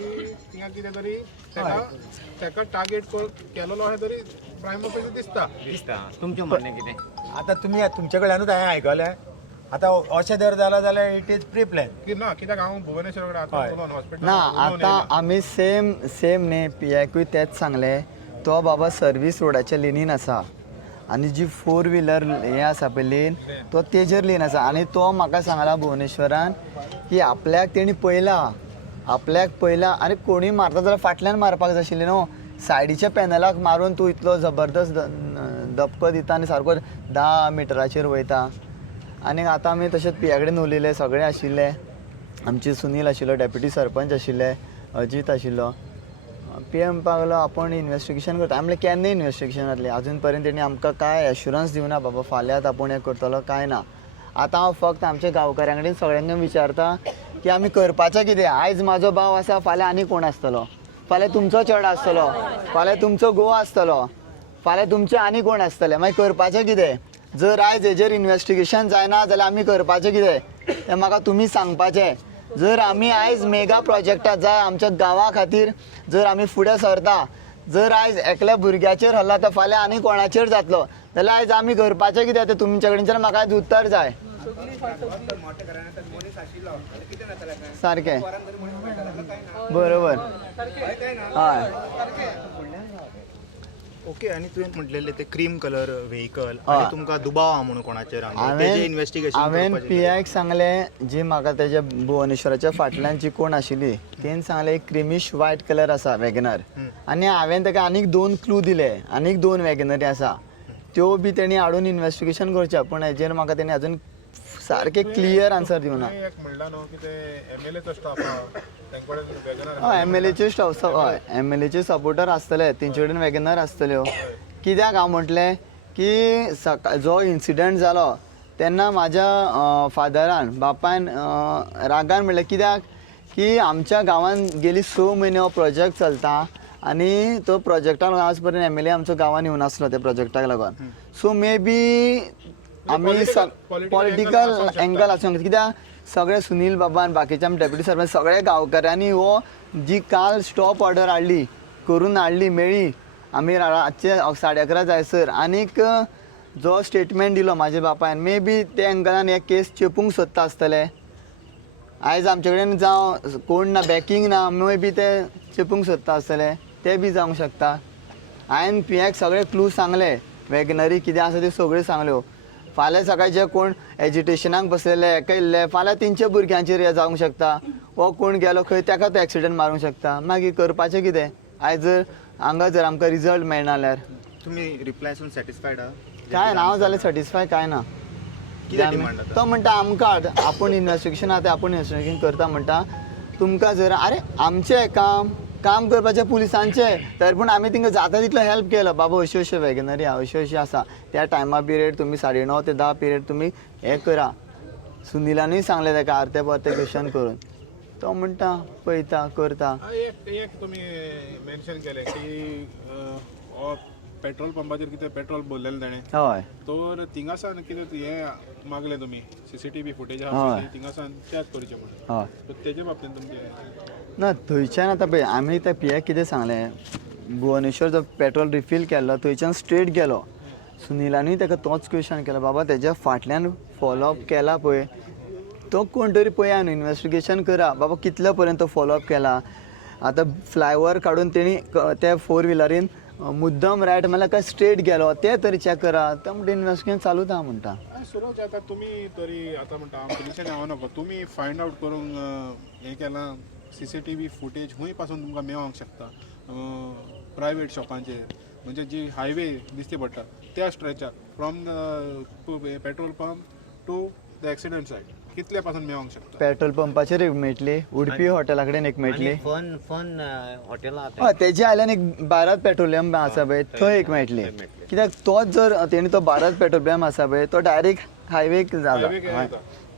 थिंगा कितें तरी ताका टार्गेट केलेलो अशें तरी प्रायमा फसी दिसता तुमचें म्हणणें कितें आतां तुमी तुमचे कडल्यानूच हांवें आयकलें आतां अशें जर जालां जाल्यार इट इज प्री प्लॅन की ना कित्याक हांव भुवनेश्वर कडेन आतां उलोवन हॉस्पिटल ना आतां आमी सेम न्ही पियाकूय तेच सांगले तो बाबा सर्वीस रोडाच्या लेनीन आसा आनी जी 4 व्हिलर हें आसा पळय लेन तो तेजेर लेन आसा आनी तो म्हाका सांगला भुवनेश्वरान की आपल्याक तेणी पळयला आनी कोणी मारता जाल्यार फाटल्यान मारपाक जाय आशिल्लें न्हू सायडीच्या पॅनलाक मारून तूं इतलो जबरदस्त धपको दिता आनी सारको 10 मिटराचेर वयता आनी आतां आमी तशेंच पिया कडेन उलयले सगळे आशिल्ले आमचे सुनील आशिल्लो डेप्युटी सरपंच आशिल्ले अजीत आशिल्लो PM पागलो आपण इन्व्हेस्टिगेशन करता आमले केन्ना इन्व्हेस्टिगेशन जातलें अजून पर्यंत तेणी आमकां काय एश्युरन्स दिवना बाबा फाल्यांच आपूण हें करतलो काय ना आतां हांव फक्त आमच्या गांवकाऱ्यां कडेन सगळ्यांक विचारता की आमी करपाचें कितें आयज म्हाजो भाव आसा फाल्यां आनी कोण आसतलो फाल्यां तुमचो चेडो आसतलो फाल्यां तुमचो घोव आसतलो फाल्यां तुमचें आनी कोण आसतलें मागीर करपाचें कितें जर आयज हेजेर इन्व्हेस्टिगेशन जायना जाल्यार आमी करपाचें कितें तें म्हाका तुमी सांगपाचें जर आमी आयज मेगा प्रोजेक्टां जाय आमच्या गांवा खातीर जर आमी फुडें सरता जर आयज एकल्या भुरग्याचेर हल्ला तर फाल्यां आनी कोणाचेर जातलो जाल्यार आयज आमी करपाचें कितें तें तुमचे कडच्यान म्हाका आयज उत्तर जाय सारकें बरोबर हय ओके आणि तुवें म्हटलेले ते क्रीम कलर व्हेकल आणि तुमकां दुबाव आहा म्हणून कोणाचेर तेजे इन्व्हेस्टिगेशन हांवें पियाक सांगलें जी म्हाका तेजे भुवनेश्वराच्या फाटल्यान जी कोण आशिल्ली तेणी सांगलें एक क्रिमीश व्हायट कलर आसा वॅगनर आनी हांवें ताका आनीक 2 क्लू दिले आनीक 2 वॅगनरी आसा त्यो बी तेणी हाडून इन्व्हेस्टिगेशन करचें पूण हेजेर म्हाका तेणी अजून सारकें क्लियर आन्सर दिवना एक म्हणला न्हू की ते MLA स्टाफ आहा तांचे कडेन वॅगनर हय MLAचे स्टाफ हय MLAचे सपोर्टर आसतले तेंचे कडेन वॅगनर आसतल्यो कित्याक हांव म्हटलें की जो इन्सिडंट जालो तेन्ना म्हाज्या फादरान बापायन रागान म्हणलें कित्याक की आमच्या गांवांत गेली 6 म्हयने हो प्रोजेक्ट चलता आनी तो प्रोजेक्टाक लागून आज पर्यंत MLA आमचो गांवांत येवं नासलो त्या प्रोजेक्टाक लागून सो मे बी आमी पॉलिटिकल एंगल आसूंक कित्याक सगळे सुनील बाबान बाकीचे आमी डेप्युटी सरपंच सगळे गांवकाऱ्यांनी हो जी काल स्टॉप ऑर्डर हाडली करून हाडली मेळ्ळी आमी रातचे 11:30 जायसर आनीक जो स्टेटमेंट दिलो म्हाज्या बापायन मे बी ते एंगलान हे केस चेपूंक सोदता आसतले आयज आमचे कडेन जावं कोण ना बॅकींग ना मे बी ते चेपूंक सोदता आसतले ते बी जावंक शकता हांवें पियाक सगळे क्लू सांगले वॅगनरी कितें आसा त्यो सगळ्यो सांगल्यो फाल्यां सकाळी जे कोण एज्युटेशनाक बसलेले हेका इल्ले फाल्यां तेंच्या भुरग्यांचेर हे जावंक शकता वो कोण गेलो खंय तेका तो एक्सिडेंट मारूंक शकता मागीर करपाचें कितें आयज जर हांगा जर आमकां रिजल्ट मेळना जाल्यार तुम्ही रिप्लायसून सॅटिस्फायड आहा काय ना हांव जालें सॅटिस्फाय काय ना कितें डिमांड आतां तो म्हणटा आमकां आपूण इन्वेस्टिगेशन आहा तें आपूण इन्वेस्टिगेशन करता म्हणटा तुमकां जर अरे आमचें काम करपाचें पुलिसांचें तर पूण आमी तांकां जाता तितलो हेल्प केलो बाबा अश्यो अश्यो वॅगनरी आहा अश्यो अश्यो आसा त्या टायमा पिरियड तुमी 9:30 ते 10 पिरियड तुमी हें करा सुनिलानूय सांगलें ताका आर्ते परते क्वेश्चन करून तो म्हणटा पळयता करता एक तुम्ही मेन्शन केलें की पेट्रोल पंपाचेर कितें पेट्रोल भरलेलें ताणें हय तर थिंगासान कितें हें मागलें तुमी CCTV फुटेज हय. आहा थिंगासान त्याच करचें म्हणून हय तर तेजे बाबतींत तुमचें ना थंयच्यान आतां पळय आमी त्या पियाक कितें सांगलें भुवनेश्वर जो पेट्रोल रिफील केल्लो थंयच्यान स्ट्रेट गेलो सुनिलानूय ताका तोच क्वेश्चन केलो बाबा तेज्या फाटल्यान फॉलोअप केला पळय तो कोण तरी पळया न्हू इन्वेस्टिगेशन करा बाबा कितल्या पर्यंत तो फॉलोअप केला आतां फ्लायओवर काडून तेणी त्या 4 व्हिलरीन मुद्दम रायट म्हणल्यार काय स्ट्रेट गेलो ते तरी चॅक करा तो म्हणटा इन्वेस्टिगेशन चालूच आहा म्हणटा सुरज आतां तुमी तरी आतां म्हणटा पुलिशेन हांव नाका तुमी फायंड आवट करूंक हें केलां CCTV फुटेज खूंय पासून तुमकां मेळोंक शकता प्रायवेट शॉपांचेर म्हणजे जी हायवे दिसती पडटा त्या stretcher from petrol pump to the accident site कितले पासून मेळोंक शकता पेट्रोल पंपाचेर एक मेळटली उडपी हॉटेला कडेन एक मेळटली फन हॉटेलां हय तेजे आयल्यान एक भारत पेट्रोलियम आसा पळय थंय एक मेळटली कित्याक तोच जर तेणी तो भारत पेट्रोलियम आसा पळय तो डायरेक्ट हायवेक जाता हय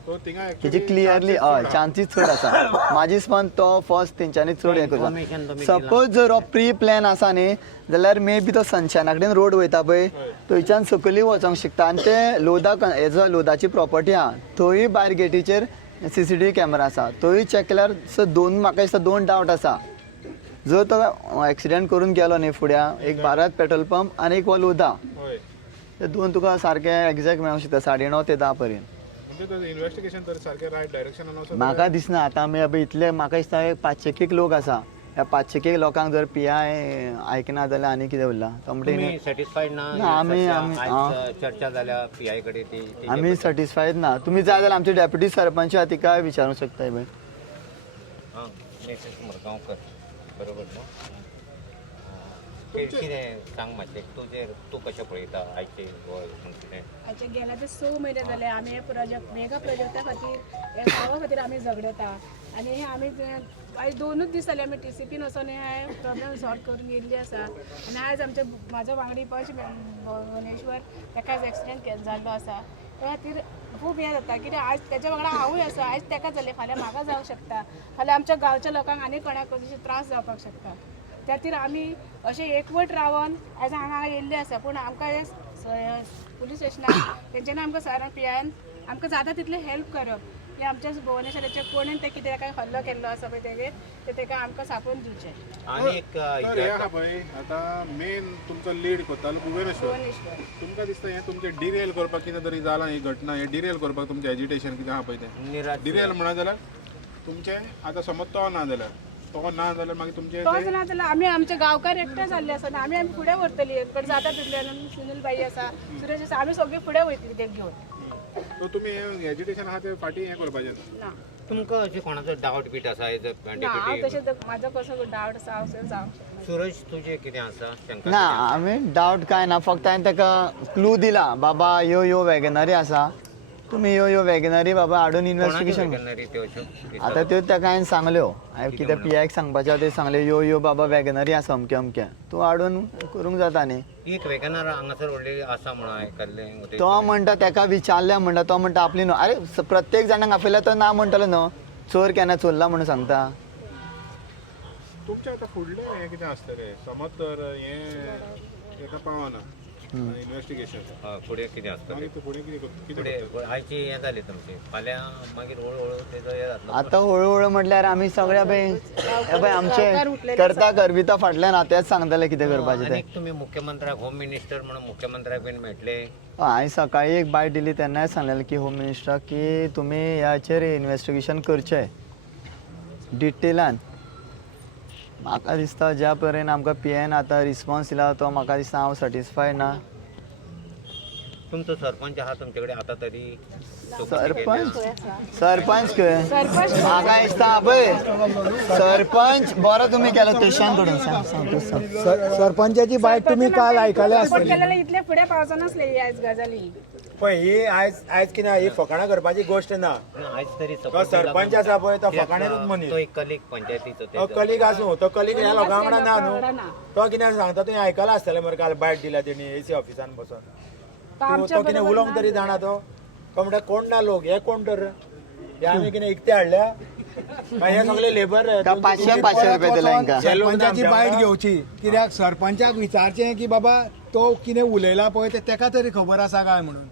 तो थिंगा तेजी क्लियरली हय चान्सीस चड आसा म्हाजी हिसपान तो फर्स्ट तेंच्यांनी चड हें करता सपोज जर हो प्री प्लॅन आसा न्ही जाल्यार मे बी तो सनशायना कडेन रोड वयता पळय थंयच्यान सकयली वचोंक शकता आनी ते लोदाक हेजो लोदाची प्रॉपर्टी आहा थंय भायर गेटीचेर CCTV कॅमेरा आसा थंय चॅक केल्यार म्हाका दिसता 2 डावट आसा जर तो एक्सिडेंट करून गेलो न्ही फुड्या एक भारत पेट्रोल पंप आनी एक हो लोदा ते 2 तुका सारकें एग्जॅक्ट मेळोंक शकता 9:30 ते 10 पर्यंत इन्वेस्टिगेशन तर सारकें रायट डायरेक्शनान वचत म्हाका दिसना आतां आमी अबे इतले म्हाका दिसता 500 लोक आसा ह्या 500 लोकांक जर PI आयकना जाल्यार आनी कितें उरला तो म्हणटा सॅटिस्फायड ना आमी चर्चा जाल्या PI कडेन ती आमी सॅटिस्फायड ना तुमी जाय जाल्यार आमचे डेप्युटी सरपंच आहा तिका विचारूंक शकता पळय नेक्स्ट मडगांवकर बरोबर न्हू कितें सांग मातशें तूं कशें पळयता आयचे गोंय कितें आजचे गेल्या ते 6 म्हयने जाले आमी हे प्रोजेक्ट मेगा प्रोजेक्टा खातीर हे गांवा खातीर आमी झगडटा आनी हे आमी आयज 2 दीस जाले आमी TCPन वचोन हे प्रॉब्लेम सॉल्व करून गेल्ली आसा आनी आयज म्हाजो वांगडी पंच भुवनेश्वर ताका एक्सिडेंट जाल्लो आसा त्या खातीर खूब हें जाता कित्याक आयज तेज्या वांगडा हांवूय आसा आयज ताका जालें फाल्यां म्हाका जावंक शकता फाल्यां आमच्या गांवच्या लोकांक आनी कोणाक त्रास जावपाक शकता त्या खातीर आमी अशें एकवट रावन आयज हांगा येयल्ले आसा पूण आमकां हे पुलीस स्टेशनाक तेंच्यानी आमकां सरान PIन आमकां जाता तितलें हेल्प करप की आमच्या भुवनेश्वराच्या कोणेन ते कितें काय हल्लो केल्लो आसा पळय तेगे ते ताका आमकां सापोवन दिवचें आनी एक तर हे आहा पळय आतां मेन तुमचो लीड करतालो भुवनेश्वर तुमकां दिसता हें तुमचें डिरेल करपाक कितें तरी जालां ही घटना हें डिरेल करपाक तुमचें एजिटेशन कितें आहा पळय तें डिरेल म्हणा जाल्यार तुमचें आतां समज तो ना जाल्यार मागीर तुमचें तोच ना जाल्यार आमी आमचे गांवकार एकठांय जाल्ले आसा आमी फुडें व्हरतली जाता तितल्यान सुनील बाई आसा सुरेश आसा आमी सगळीं फुडें वयतली तें घेवन सो तुमी एज्युकेशन आहा ते फाटी हें करपाचें ना तुमकां अशें कोणाचो डावट बीट आसा एज अ हांव तशें म्हाजो कसो डावट आसा हांव जावंक शकना सूरज तुजें कितें आसा शंका ना आमी डावट काय ना फक्त हांवें ताका क्लू दिला बाबा ह्यो वॅगनरी आसा तुमी ह्यो वॅगनरी बाबा हाडून इन्वेस्टिगेशन आतां त्यो ताका हांवें सांगल्यो हांवें कितें PIक सांगपाचें ते सांगले ह्यो बाबा वॅगनरी आसा अमकें तूं हाडून करूंक जाता न्ही एक वेगनार हांगासर व्हडली आसा म्हणून आयकल्लें तो म्हणटा ताका विचारल्या म्हणटा तो म्हणटा आपली न्हू अरे प्रत्येक जाणांक आपल्याला तो ना म्हणटलो न्हू चोर केन्ना चोरला म्हणून सांगता तुमचें आतां फुडलें हें कितें आसतलें समज तर हें ताका पावना इन्व्हेस्टिगेशन फुडें कितें आसतलें मागीर फुडें कितें फुडें आयची हें जालें तुमचें फाल्यां मागीर हळू तेजो हें जातलो आता हळूहळू म्हटल्यार आमी सगळ्या पळय आमचे करता करविता फाटल्यान तेच सांगतले कितें करपाचें तें. आनीक तुमी मुख्यमंत्र्याक होम मिनिस्टर म्हणून मुख्यमंत्र्याक बीन मेळटले हांवें सकाळी एक बायट दिली तेन्नाय सांगलेलें की होम मिनिस्टराक की तुमी ह्याचेर इन्व्हेस्टिगेशन करचें डिटेलान. म्हाका दिसता ज्या परेन आमकां PN आतां रिस्पॉन्स दिला तो म्हाका दिसता हांव सॅटिस्फाय ना. तुमचो सरपंच आहा तुमचे कडेन आतां तरी सरपंच म्हाका दिसता पळय सरपंच बरो तुमी केलो स्टेशन कडून सांग सरपंचाची बायट तुम्ही काल आयकले केलेले इतले फुडें पावसा नासले ही आयज गजाली. पण ही आयज कितें ही फकाणां करपाची गोश्ट ना. आयज तरी तो सरपंच आसा पळय तो फकाणेरूच मनीस. तो एक कलीग पंचायतीचो तो कलीग आसूं तो कलीग ह्या लोकां वांगडा ना न्हू. तो कितें सांगता तुवें आयकलां आसतलें मरे काल बायट दिल्या तेणी AC ऑफिसान बसून. तो कितें उलोवंक तरी जाणा तो म्हणटा कोण ना लोक हे कोण तर हे आमी कितें इकते हाडल्या हे सगळे लेबर 500 रुपया दिला हांकां. सरपंचाची बायट घेवची कित्याक सरपंचाक विचारचें की बाबा तो कितें उलयला पळय ते तेका तरी खबर आसा काय म्हणून.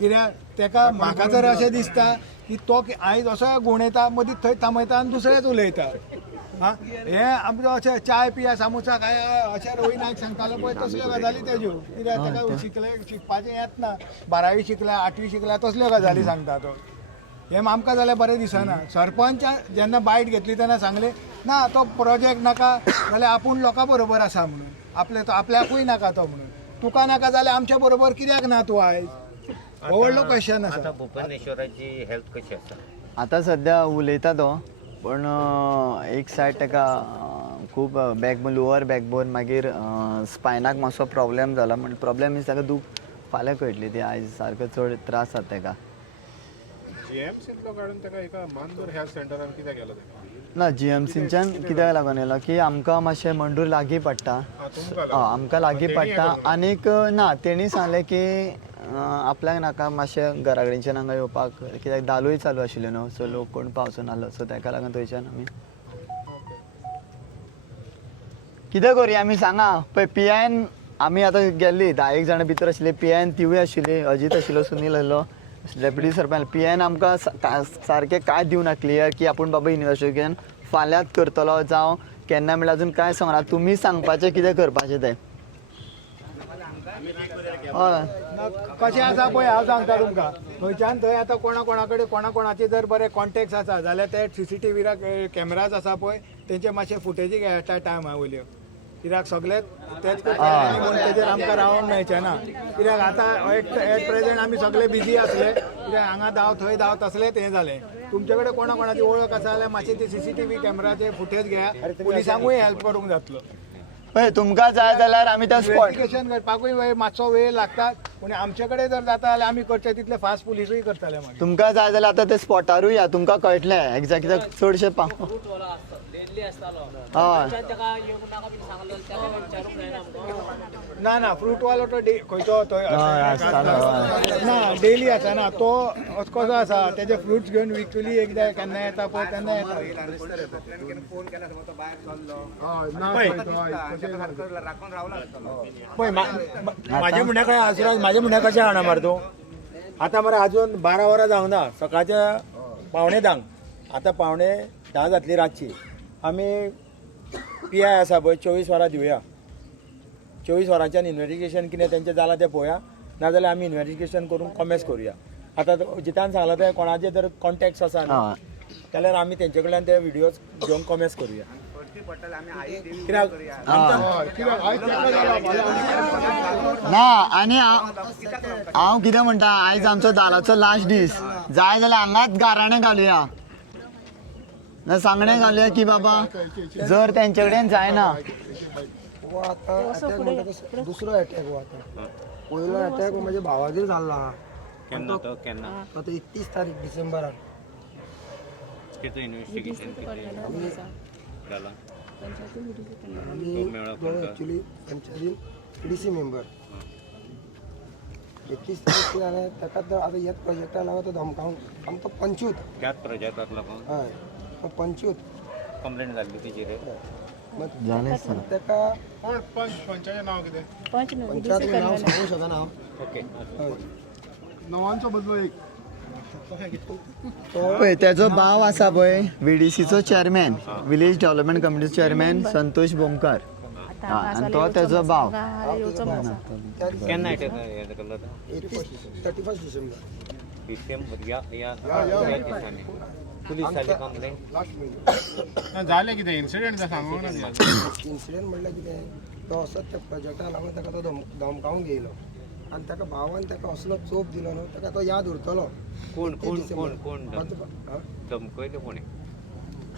कित्याक तेका म्हाका तर अशें दिसता की तो आयज असो गुण येता मदीं थंय थांबयता आनी दुसरेच उलयता. हा हे आमचो अशें चाय पिया सामोसा काय अशें रोही नायक सांगतालो पळय तसल्यो गजाली तेज्यो. कित्याक तेका शिकपाचें येत ना 12वी शिकला 8वी शिकला तसल्यो गजाली सांगता तो. हे आमकां जाल्यार बरें दिसना. सरपंच जेन्ना बायट घेतली तेन्ना सांगले ना तो प्रोजेक्ट नाका जाल्यार आपूण लोकां बरोबर आसा म्हणून आपल्याकूय नाका तो म्हणून. तुका नाका जाल्यार आमच्या बरोबर कित्याक ना तूं आयज हो व्हडलो क्वेश्चन आसा. आतां भुवनेश्वराची हेल्थ कशी आसा आतां सद्या उलयता तो पण एक सायड ताका खूब लोअर बॅकबोन मागीर स्पायनाक मातसो प्रॉब्लेम जाला. म्हणजे प्रॉब्लेम मीन्स ताका दूख फाल्यां कळटली ती आयज सारको चड त्रास जाता ताका. GMCतलो काडून ताका एका मानदूर हेल्थ सेंटरान कित्याक गेलो ताका ना GMCच्यान कित्याक लागून येयलो की आमकां मातशें मंडूर लागीं पडटा. आमकां लागीं पडटा आनीक ना तेणी सांगलें की आपल्याक नाका मातशें घरा कडेनच्यान हांगा येवपाक कित्याक धालोय चालू आशिल्ल्यो न्हू सो लोक कोण पावसून नासलो सो ताका लागून थंयच्यान आमी कितें करुया आमी सांगा पळय PN आमी आतां गेल्ली 10 जाणां भितर आशिल्ली. PN तिवूय आशिल्ली अजीत आशिल्लो सुनील आसलो डेप्युटी सरपंच. PN आमकां सारकें कांय दिवना क्लियर की आपूण बाबा इन्व्हेस्टिगेशन फाल्यांच करतलो जावं केन्ना म्हणल्यार अजून कांय सांगना. तुमी सांगपाचें कितें करपाचें तें. हय कशें आसा पळय हांव सांगता तुमकां खंयच्यान थंय आतां कोणा कडेन कोणाचे जर बरे कॉन्टेक्ट्स आसा जाल्यार ते CCTV कॅमेराज आसा पळय तेंचे मातशे फुटेजी घेता टायमा वयल्यो. कित्याक सगळे तेच म्हणून तेजेर आमकां रावोंक मेळचें ना. कित्याक आतां एट प्रेझेंट आमी सगळे बिजी आसले कित्याक हांगा धांव थंय धांव तसलेंच हें जालें. तुमचे कडेन कोणाची वळख आसा जाल्यार मातशे ते CCTV कॅमेराचे फुटेज घेया पुलिसांकूय हेल्प करूंक जातलो. पळय तुमकां जाय जाल्यार आमी त्या स्पॉट इन्व्हेस्टिगेशन करपाकूय मातसो वेळ लागता पूण आमचे कडेन जर जाता जाल्यार आमी करचे तितले फास्ट पुलिसूय करतले मागीर. तुमकां जाय जाल्यार आतां ते स्पॉटारूय या तुमकां कळटलें एक्झॅक्ट कित्याक चडशे ना फ्रूटवालो तो खंयचो तो ना डेली आसा ना तो कसो आसा तेजे फ्रुट्स घेवन विकली एकदां केन्ना येता पळय तेन्ना येता. पळय म्हाजे म्हणण्या काय आसुराज म्हाजे म्हणण्या कशें आसा मरे तूं आतां मरे अजून 12 वरां जावंक ना सकाळच्या 9:45 आतां 9:10 जातली रातची. आमी PI आसा पळय 24 वरां दिवया. 24 वरांच्यान इन्व्हेस्टिगेशन कितें तेंचें जालां तें पळोवया नाजाल्यार आमी इन्व्हेस्टिगेशन करून कॉमेस करुया. आतां जितान सांगलां ते कोणाचे जर कॉन्टेक्ट्स आसा जाल्यार आमी तेंचे कडल्यान ते व्हिडियोज घेवन कॉमेस करुया. ना आनी हांव कितें म्हणटा आयज आमचो धालाचो लास्ट दीस जाय जाल्यार हांगाच गाराणें घालुया ना सांगणें घालुया की बाबा जर तेंचे कडेन जायना दुसरो अटॅक हो आतां पयलो अटॅक म्हज्या भावाचेर जाल्लो आहा. केन्ना तो केन्ना आतां 31 तारीख डिसेंबराक. कितें इन्व्हेस्टिगेशन कितें जालां आमी एक्चुली पंचायतीन PDC मेंबर 31 तारीख जालें ताका तर आतां ह्याच प्रोजेक्टान हांगा तो धमकावंक आमकां पंचूत त्याच प्रोजेक्टाक लागून हय पंचूत कंप्लेंट जाल्ली तेजेर झाले सर पंचाचे नाव किती सांगू शकना ओके नवांचो बदलो एक पळय त्याचो भाव आसा पळय VDCचो चेअरमॅन विलेज डेव्हलपमेंट कमिटीचो चेअरमॅन संतोष बोमकार आणि तो त्याचो भाव केन्ना हे कल्लो 31 डिसेंबर डिसेंबर या दिसांनी पुलीस जाली कंप्लेंट झाले किती इन्सिडेंट सांगू ना इन्सिडेंट म्हणल्यार कितें तो असोच त्या प्रोजेक्टान हांवें ताका तो धमकावून घेयलो आनी ताका भावान ताका असलो चोप दिलो न्हू ताका तो याद उरतलो कोण धमकयले कोणी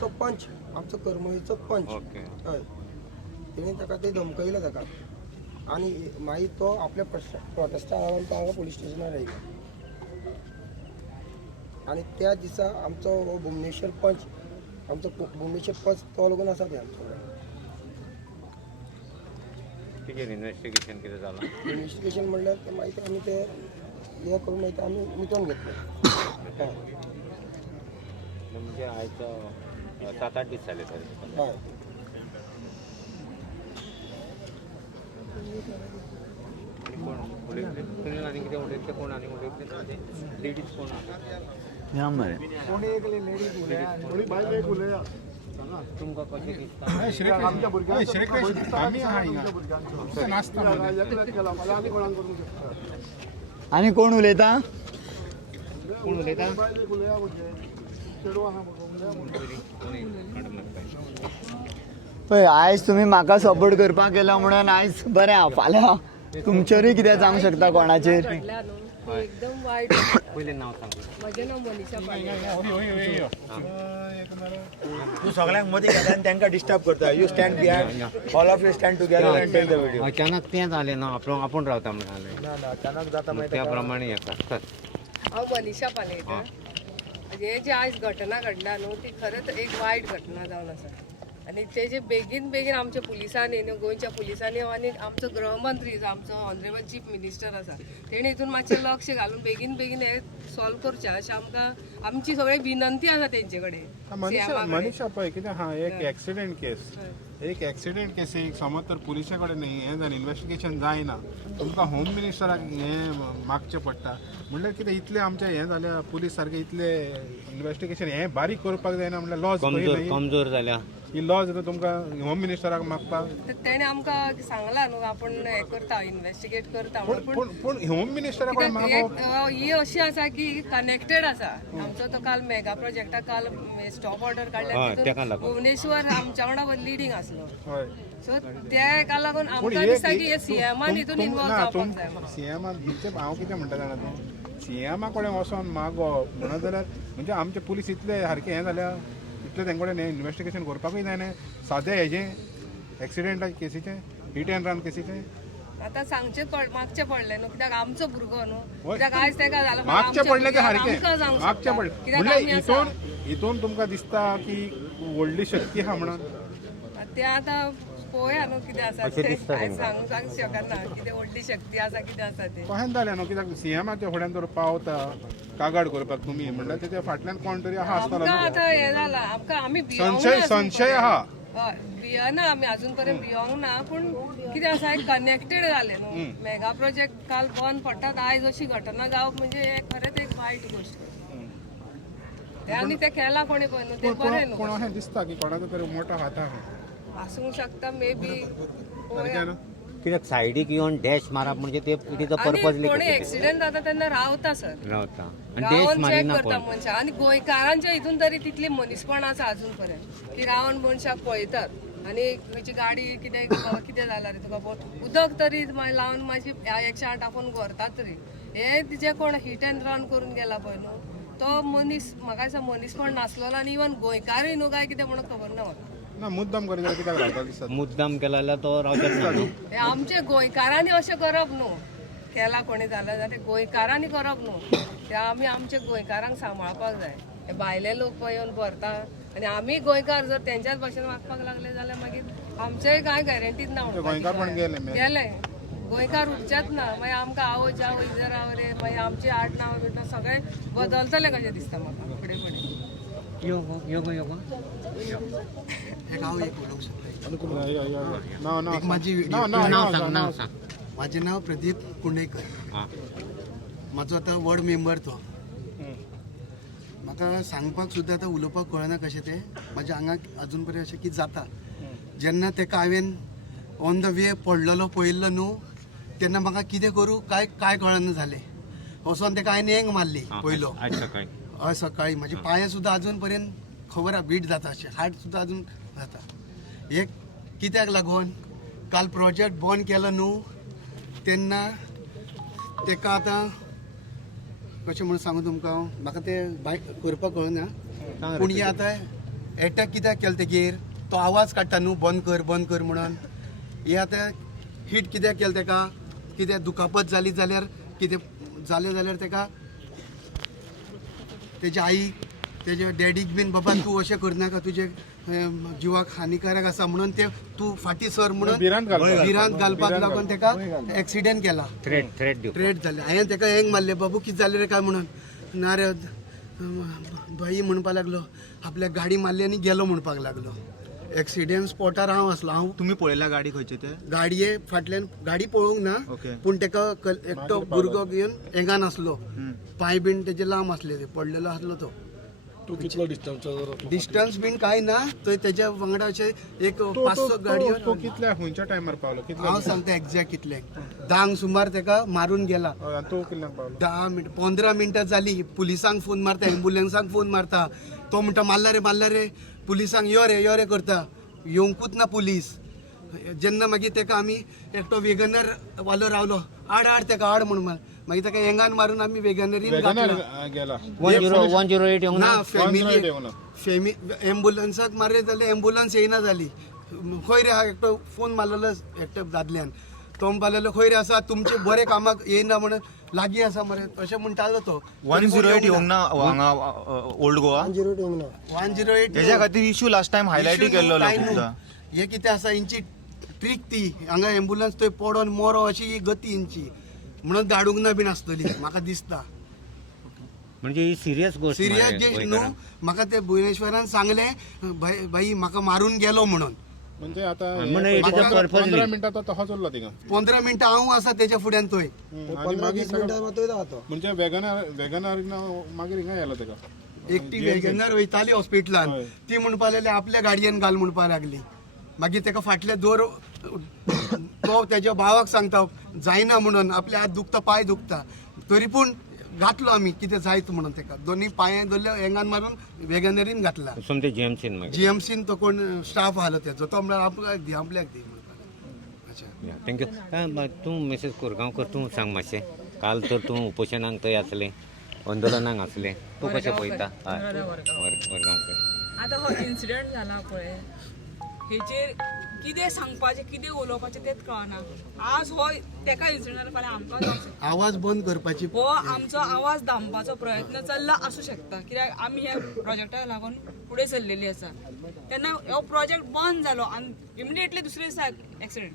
तो पंच आमचो करमळीचो पंच ओके हय तेणी ताका ते धमकयलो ताका आनी मागीर तो आपल्या प्रोटेस्टा लागून तो हांगा पुलीस स्टेशनार आयलो आनी त्या दिसा आमचो हो भुवनेश्वर पंच आमचो भुवनेश्वर पंच तो लागून आसा ते आमचो कितें इन्व्हेस्टिगेशन कितें जालां इन्व्हेस्टिगेशन म्हणल्यार ते मागीर आमी ते हे करून मागीर आमी मिटोवन घेतले म्हणजे आयज 7-8 दीस जाले तर हय कोण उलयतले आनी कितें उलयतले कोण आनी उलयतले लेडीज कोण या मरे कोणी एक लेडीज उलया थोडी बायल एक उलया तुमकां कशें दिसता आमच्या भुरग्यांक आम्ही आहा हिंगा. नाचता आणि कोण उलयता कोण उलयता पळय आयज तुमी म्हाका सपोर्ट करपाक गेला म्हणून आयज बरें आहा फाल्यां तुमचेरूय कितें जावंक शकता कोणाचेर एकदम वायट पयलें नांव सांग म्हजें नांव मनीषा पाले तू सगळ्यांक मदीं गेला आनी तांकां डिस्टर्ब करता you stand behind all of you stand together and take the video अचानक तें जालें ना आपूण रावता म्हणलें ना अचानक जाता मागीर त्या प्रमाणे हें करतात हांव मनीषा पालयता हे जे आयज घटना घडल्या न्हू ती खरेंच एक वायट घटना जावन आसा आनी तेजे बेगीन आमच्या पुलिसांनी न्हू गोंयच्या पुलिसांनी आनी आमचो गृहमंत्री जो आमचो ऑनरेबल चीफ मिनिस्टर आसा तेणे हितून मातशें लक्ष घालून बेगीन हे सॉल्व करचें अशें आमकां आमची सगळी विनंती आसा तेंचे कडेन मनीषा पळय कितें हा एक एक्सिडेंट केस एक एक्सिडेंट केस एक समज तर पुलिसा कडेन हें जालें इन्व्हेस्टिगेशन जायना तुमकां होम मिनिस्टराक हें मागचें पडटा म्हणल्यार कितें इतलें आमचें हें जालें पुलीस सारकें इतलें इन्व्हेस्टिगेशन हें बारीक करपाक जायना म्हणल्यार लॉस कमजोर जाल्या ही लॉस जाता तुमकां होम मिनिस्टराक मागपाक तेणे आमकां सांगलां न्हू आपूण हें करता इन्व्हेस्टिगेट करता पूण होम मिनिस्टरा कडेन मागप ही अशी आसा की कनेक्टेड आसा आमचो तो काल मेगा प्रोजेक्टा काल स्टॉप ऑर्डर काडल्या भुवनेश्वर आमच्या वांगडा लिडींग आसलो सो त्या हेका लागून आमकां दिसता की हे सीएमान हितून इन्वॉल्व जावपाक जाय सीएमान हांव कितें म्हणटा जाणा तूं सीएमा कडेन वचोन मागप म्हणत जाल्यार म्हणजे आमचे पुलीस इतले सारकें हें जाल्या इतलें तेंचे कडेन इन्व्हेस्टिगेशन करपाकूय जायना सादें हेजें एक्सिडेंटाच्या केसीचें हिट एंड रन केसीचें आतां सांगचें मागचें पडलें न्हू कित्याक आमचो भुरगो न्हू कित्याक आयज तेका जालो मागचें पडलें की सारकें मागचें पडलें कित्याक म्हणल्यार हितून तुमकां दिसता की व्हडली शक्ती आहा म्हणून तें आतां पळोवया न्हू कितें आसा तें कांय सांगूंक शकना कितें व्हडली शक्ती आसा कितें आसा तें कशें जालें न्हू कित्याक सीएमाच्या फुड्यान तर पावता कागाड करपाक तुमी म्हणल्यार तेच्या फाटल्यान कोण तरी आहा आसतलो आमकां आतां हें जाला आमकां आमी संशय आहा हय भियना आमी अजून पर्यंत भियोंक ना पूण कितें आसा कनेक्टेड जालें न्हू मेगा प्रोजेक्ट काल बंद पडटात आयज अशी घटना जावप म्हणजे हें खरेंच एक वायट गोश्ट आनी तें केलां कोणी पळय न्हू तें बरें न्हू कोण अशें दिसता की कोणाचो तरी मोठो हात आहा आसूंक शकता मे बी कित्याक सायडीक येवन डॅश मारप म्हणजे ते तिचो पर्पज कोणी एक्सिडेंट जाता तेन्ना रावता सर रावता आनी डॅश रावन चॅक मारिना करता मनशां आनी गोंयकारांच्या हितून तरी तितली मनीसपण आसा अजून पर्यंत की रावन मनशाक पळयतात आनी खंयची गाडी कितें कितें जालां रे तुका उदक तरी लावन मातशी 108 आपूण व्हरतात तरी हे जे कोण हिट एंड रन करून गेला पळय न्हू तो मनीस म्हाका दिसता मनीसपण नासलेलो आनी इवन गोंयकारूय न्हू काय कितें म्हणून खबर ना म्हाका ना मुद्दाम करी जाल्यार कित्याक रावता दिसता मुद्दाम केला जाल्यार तो रावता हे आमचे गोंयकारांनी अशें करप न्हू केला कोणी जाल्यार ते गोंयकारांनी करप न्हू ते आमी आमच्या गोंयकारांक सांबाळपाक जाय हे भायले लोक पळय येवन भरता आनी आमी गोंयकार जर तेंच्याच भाशेन वागपाक लागले जाल्यार मागीर आमचेय कांय गॅरंटीच ना गेले गोंयकार उरचेच ना मागीर आमकां आवय जाव इजर आव रे मागीर आमची आड नांव बिडनांव सगळें बदलतले कशें दिसता म्हाका फुडें यो गो एक हांव एक उलोवंक सोदतां. नाव माझी नाव सांग. माझें नाव प्रदीप कुंडेकर. म्हाजो आतां वॉर्ड मेंबर तो. म्हाका सांगपाक सुद्दां आतां उलोवपाक कळना कशें तें. म्हाज्या आंगाक अजून पर्यंत अशें कितें जाता. जेन्ना ताका हांवें ऑन द वे पडलेलो पळयल्लो न्हू तेन्ना म्हाका कितें करूं काय कळना जालें. वचोन ताका हांवें एंग मारली पयलो. हय सकाळी म्हाजे पांय सुद्दां अजून पर्यंत खबर आहा बीट जाता अशें. हार्ट सुद्दां अजून जाता. हे कित्याक लागून काल प्रोजेक्ट बंद केलो न्हू तेन्ना ताका आतां कशें म्हणून सांगू तुमकां हांव. म्हाका तें बायक करपाक कळना पूण हे आतां एटॅक कित्याक केलो तेगेर तो आवाज काडटा न्हू बंद कर म्हणून. हे आतां हीट कित्याक केलें ताका कितें दुखापत जाली जाल्यार कितें जालें जाल्यार ताका तेज्या आईक तेज्या डॅडीक बीन बाबा तूं अशें करनाका तुजे जिवाक हानिकारक आसा म्हणून ते तूं फाटीं सर म्हणून भिरांत घालपाक लागून ताका एक्सिडेंट केला. थ्रेट जाले. हांवें ताका एंग मारले बाबू कितें जालें रे काय म्हणून. ना रे भाई म्हणपाक लागलो आपल्याक गाडी मारली आनी गेलो म्हणपाक लागलो. एक्सिडेंट स्पॉटार हांव आसलो. हांव तुम्ही पळयला गाडी खंयची ते गाडये फाटल्यान गाडी पळोवंक ना पूण ताका एकटो भुरगो घेवन एंगान आसलो. पांय बीन तेजे लांब आसले ते पडलेलो आसलो तो. डिस्टन्स बीन काय ना थंय तेज्या वांगडा अशे एक 5-6 गाडयो. कितल्या खंयच्या टायमार पावलो हांव सांगता एक्झॅक्ट कितले 10 सुमार ताका मारून गेला. तूं कितल्यांक पावलो? 10 मिनट 15 मिनटां जाली. पुलिसांक फोन मारता एम्बुलन्सांक फोन मारता. तो म्हणटा मारला रे पुलिसांक यो रे करता. येवंकूच ना पुलीस. जेन्ना मागीर ताका आमी एकटो वेगनर वालो रावलो आड ताका आड म्हणून मागीर ताका एंगान मारून आमी वेगनरीन गेला 108 येवंक ना. फॅमिली एम्बुलन्साक मारले जाल्यार एम्बुलन्स येयना जाली. खंय रे हा एकटो फोन मारलेलो एकट्या दादल्यान. तो म्हणपाक खंय रे आसा तुमचे बरे कामाक येयना म्हणून लागीं आसा मरे अशें म्हणटालो तो. 108 येवंक ना हांगा ओल्ड गोवा. 108 तेज्या खातीर इश्यू लास्ट टायम हायलायट केल्लो तुमचा. हे कितें आसा हेंची ट्रीक ती हांगा एम्बुलन्स थंय पडोन मरो अशी ही गती हेंची म्हणून धाडूंक ना बीन आसतली म्हाका दिसता. म्हणजे ही सिरियस गोष्ट सिरियस न्हू. म्हाका ते भुवनेश्वरान सांगलें भाई म्हाका मारून गेलो म्हणून. म्हणजे आता म्हणजे 15 मिनिटात तसोच उरला थिंगा. 15 मिनटां हांव आसा तेच्या फुड्यान थंय. म्हणजे वेगनार मागीर हिंगा येयलो तेका. एकटी वेगनर वयताली हॉस्पिटलान. ती म्हणपाक लागली आपल्या गाडयेन घाल म्हणपाक लागली. मागीर ताका फाटले दोर तो तेज्या भावाक सांगता जायना म्हणून आपले हात दुखता पांय दुखता तरी पूण घातलो आमी कितें जायत म्हणून ताका. दोनी पांये धरले एंगान मारून वेगनरीन घातला. जीएमसीन तो कोण स्टाफ आलो तेजो तो म्हणल्यार आपल्याक दी म्हणपाक. अच्छा थँक्यू. तूं मिसेस कोरगांवकर तूं सांग मातशें. काल तर तूं उपोशनाक थंय आसलें आंदोलनाक आसलें तूं कशें पळयता. वरगांवकर आतां हो इन्सिडंट जाला पळय हेचेर कितें सांगपाचें कितें उलोवपाचें तेंच कळना. आज हो तेका इन्सिडंट फाल्यां आमकां आवाज बंद करपाची हो आमचो आवाज दामपाचो प्रयत्न चल्ला आसूं शकता. कित्याक आमी ह्या प्रोजेक्टाक लागून फुडें सरलेली आसा. तेन्ना हो प्रोजेक्ट बंद जालो आनी इमिडिएटली दुसरे दिसा एक्सिडेंट.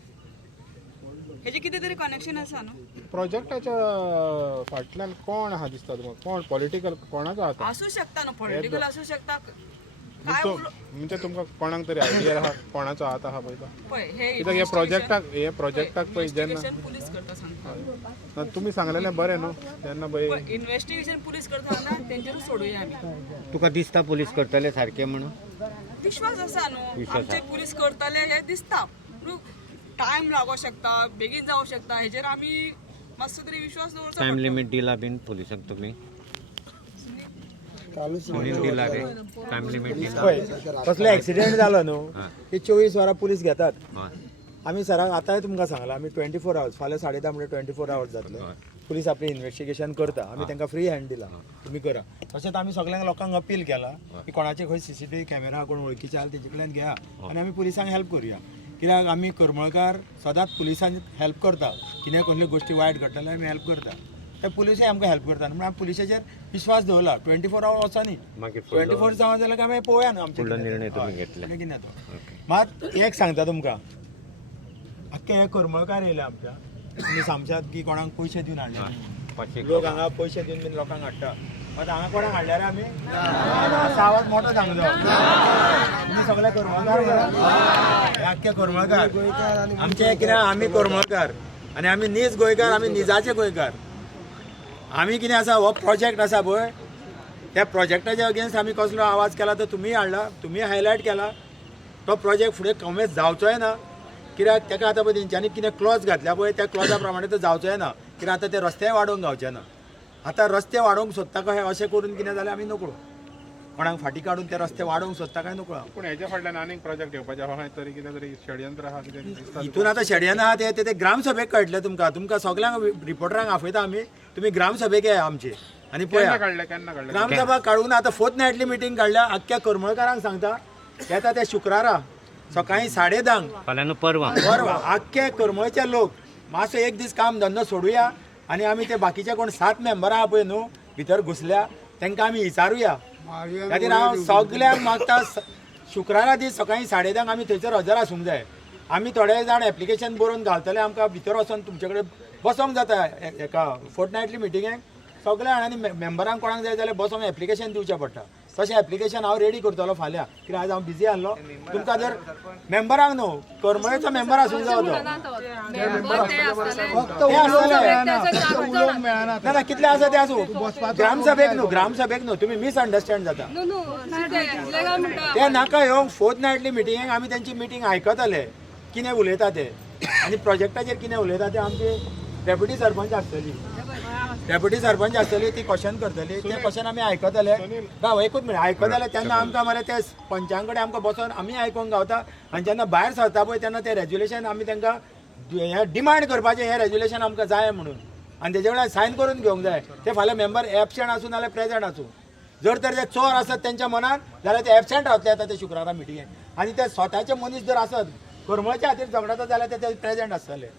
हेजें कितें तरी कनेक्शन आसा न्हू. प्रोजेक्टाच्या फाटल्यान कोण आहा दिसता तुमकां. कोण पॉलिटिकल कोणाचो आहा आसूं शकता न्हू. पॉलिटिकल आसूं शकता. म्हणजे तुमकां कोणाक तरी आयडिया आहा कोणाचो हात आहा पळय कित्याक हे प्रोजेक्टाक पळय जेन्ना पुलीस करता सांगता. तुमी सांगलेलें बरें न्हू तेन्ना पळय इन्व्हेस्टिगेशन पुलीस करता ना तेंचेरूच सोडुया आमी. तुका दिसता पुलीस करतले सारकें म्हणून. विश्वास आसा न्हू आमचे पुलीस करतले हे दिसता. टायम लागो शकता बेगीन जावं शकता हेजेर आमी मातसो तरी विश्वास दवरचो. टायम लिमीट दिला बीन पुलिसाक तुमी दिला रे टायम लिमीट दिला. कसलो एक्सिडेंट जालो न्हू की 24 वरां पुलीस घेतात. आमी सराक आतांय तुमकां सांगला आमी 24 आवर्स फाल्यां 10:30 म्हणजे 24 आवर्स जातले. पुलीस आपली इन्व्हेस्टिगेशन करता. आमी तांकां फ्री हँड दिला तुमी करा. तशेंच आमी सगळ्यांक लोकांक अपील केला की कोणाचे खंय CCTV कॅमेरा कोण वळखीचे आसा तेजे कडल्यान घेया आनी आमी पुलिसांक हेल्प करुया. कित्याक आमी करमळकार सदांच पुलिसांक हेल्प करता. कितें कसल्यो गोश्टी वायट घडटा जाल्यार आमी हेल्प करता. ते पुलिसूय आमकां हेल्प करता म्हणून आमी पुलिसाचेर विश्वास दवरला. 24 आवर वचनी 24 जावन जाल्यार आमी पळोवया न्हू आमचे निर्णय तुमी घेतले. मात एक सांगता तुमकां आख्खे हे करमळकार येयले आमच्या तुमी सांगशात की कोणाक पयशे दिवन हाडले. लोक हांगा पयशे दिवन बीन लोकांक हाडटा मग हांगा कोणाक हाडल्यार आमी असा आवाज मोठो सांगलो तुमी सगळे करमळकार आख्खे करमळकार आमचे कितें आमी करमळकार आनी आमी नीज गोंयकार आमी निजाचे गोंयकार आमी कितें आसा हो प्रोजेक्ट आसा पळय त्या प्रोजेक्टाच्या अगेन्स्ट आमी कसलो आवाज केला तो तुमी हाडला तुमी हायलायट केला तो प्रोजेक्ट फुडें कमेच जावचोय ना कित्याक ताका आतां पळय तेंच्यांनी कितें क्लॉज घातल्या पळय त्या क्लॉजा प्रमाणे तो जावचोय ना कित्याक आतां ते रस्ते वाडोवंक गावचे ना आतां रस्ते वाडोवंक सोदता काय अशें करून कितें जाल्यार आमी नकळो कोणाक फाटीं काडून ते रस्ते वाडोवंक सोदता काय नकळो पूण हेच्या फाटल्यान आनीक प्रोजेक्ट येवपाचे आहा तरी कितें तरी षडयंत्र आहा कितें दिसता हितून आतां षडयंत्र आहा ते ग्रामसभेक कळटले तुमकां सगळ्यांक रिपोर्टरांक आपयता आमी तुमी ग्रामसभेक येया आमचे आनी पळया केन्ना काडले ग्रामसभा काडून आतां फोर्टनायटली मिटींग काडल्या आख्ख्या करमळकारांक सांगता येता ते शुक्रारा सकाळीं 10:30 फाल्यां परवा आख्खे करमळचे लोक मातसो एक दीस काम धंदो सोडुया आनी आमी ते बाकीचे कोण 7 मेंबरां आहा पळय न्हू भितर घुसल्या तांकां आमी विचारुया खातीर हांव सगल्यांक मागता शुक्रारा दीस सकाळीं 10:30 आमी थंयसर हजर आसूंक जाय आमी थोडे जाण एप्लिकेशन बरोवन घालतले आमकां भितर वचोन तुमचे कडेन बसोंक जाता एका फोर्टनायटली मिटिंगेक सगळ्या जाणांनी मेंबरांक कोणाक जाय जाल्यार बसोंक एप्लिकेशन दिवचें पडटा तशें एप्लिकेशन हांव रेडी करतलो फाल्यां कित्याक आयज हांव बिजी आसलो तुमकां जर मेंबरांक न्हू करमळेचो मेंबर आसूंक जाय तो ना कितले आसा ते आसूं ग्रामसभेक न्हू तुमी मिसअंडरस्टँड जाता ते नाका येवंक फोर्टनायटली मिटिंगेक आमी तेंची मिटींग आयकतले कितें उलयता ते आनी प्रोजेक्टाचेर कितें उलयता ते आमची डेप्युटी सरपंच आसतली ती क्वेश्चन करतली ते क्वेश्चन आमी आयकतले एकूच मिनट आयकतले तेन्ना आमकां मरे ते पंचां कडेन आमकां बसोन आमी आयकूंक गावता आनी जेन्ना भायर सरता पळय तेन्ना ते रेजुलेशन आमी तांकां हें डिमांड करपाचें हें रेजुलेशन आमकां जाय म्हणून आनी तेजे कडल्यान सायन करून घेवंक जाय ते फाल्यां मेंबर एबसेंट आसूं नाल्यार प्रेजेंट आसूं जर तर ते चोर आसत तेंच्या मनान जाल्यार ते एबसेंट रावतले येता ते शुक्रारा मिटिंगेक आनी ते स्वताचे मनीस जर आसत करमळच्या खातीर झगडटा जाल्यार ते प्रेजेंट आसतले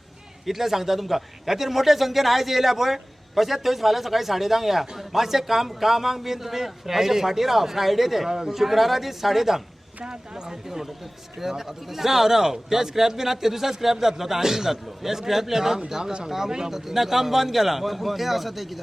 इतलें सांगता तुमकां खातीर मोठे संख्येन आयज येयल्या पळय तशेंच थंय फाल्यां सकाळीं 10:30 या मातशें कामाक बीन तुमी अशें फाटीं राव फ्रायडे ते शुक्रारा दीस 10:30 राव ते स्क्रॅप बीन आतां ते दिसा स्क्रॅप जातलो तो आनीक जातलो हे स्क्रॅप लेटर ना काम बंद केलां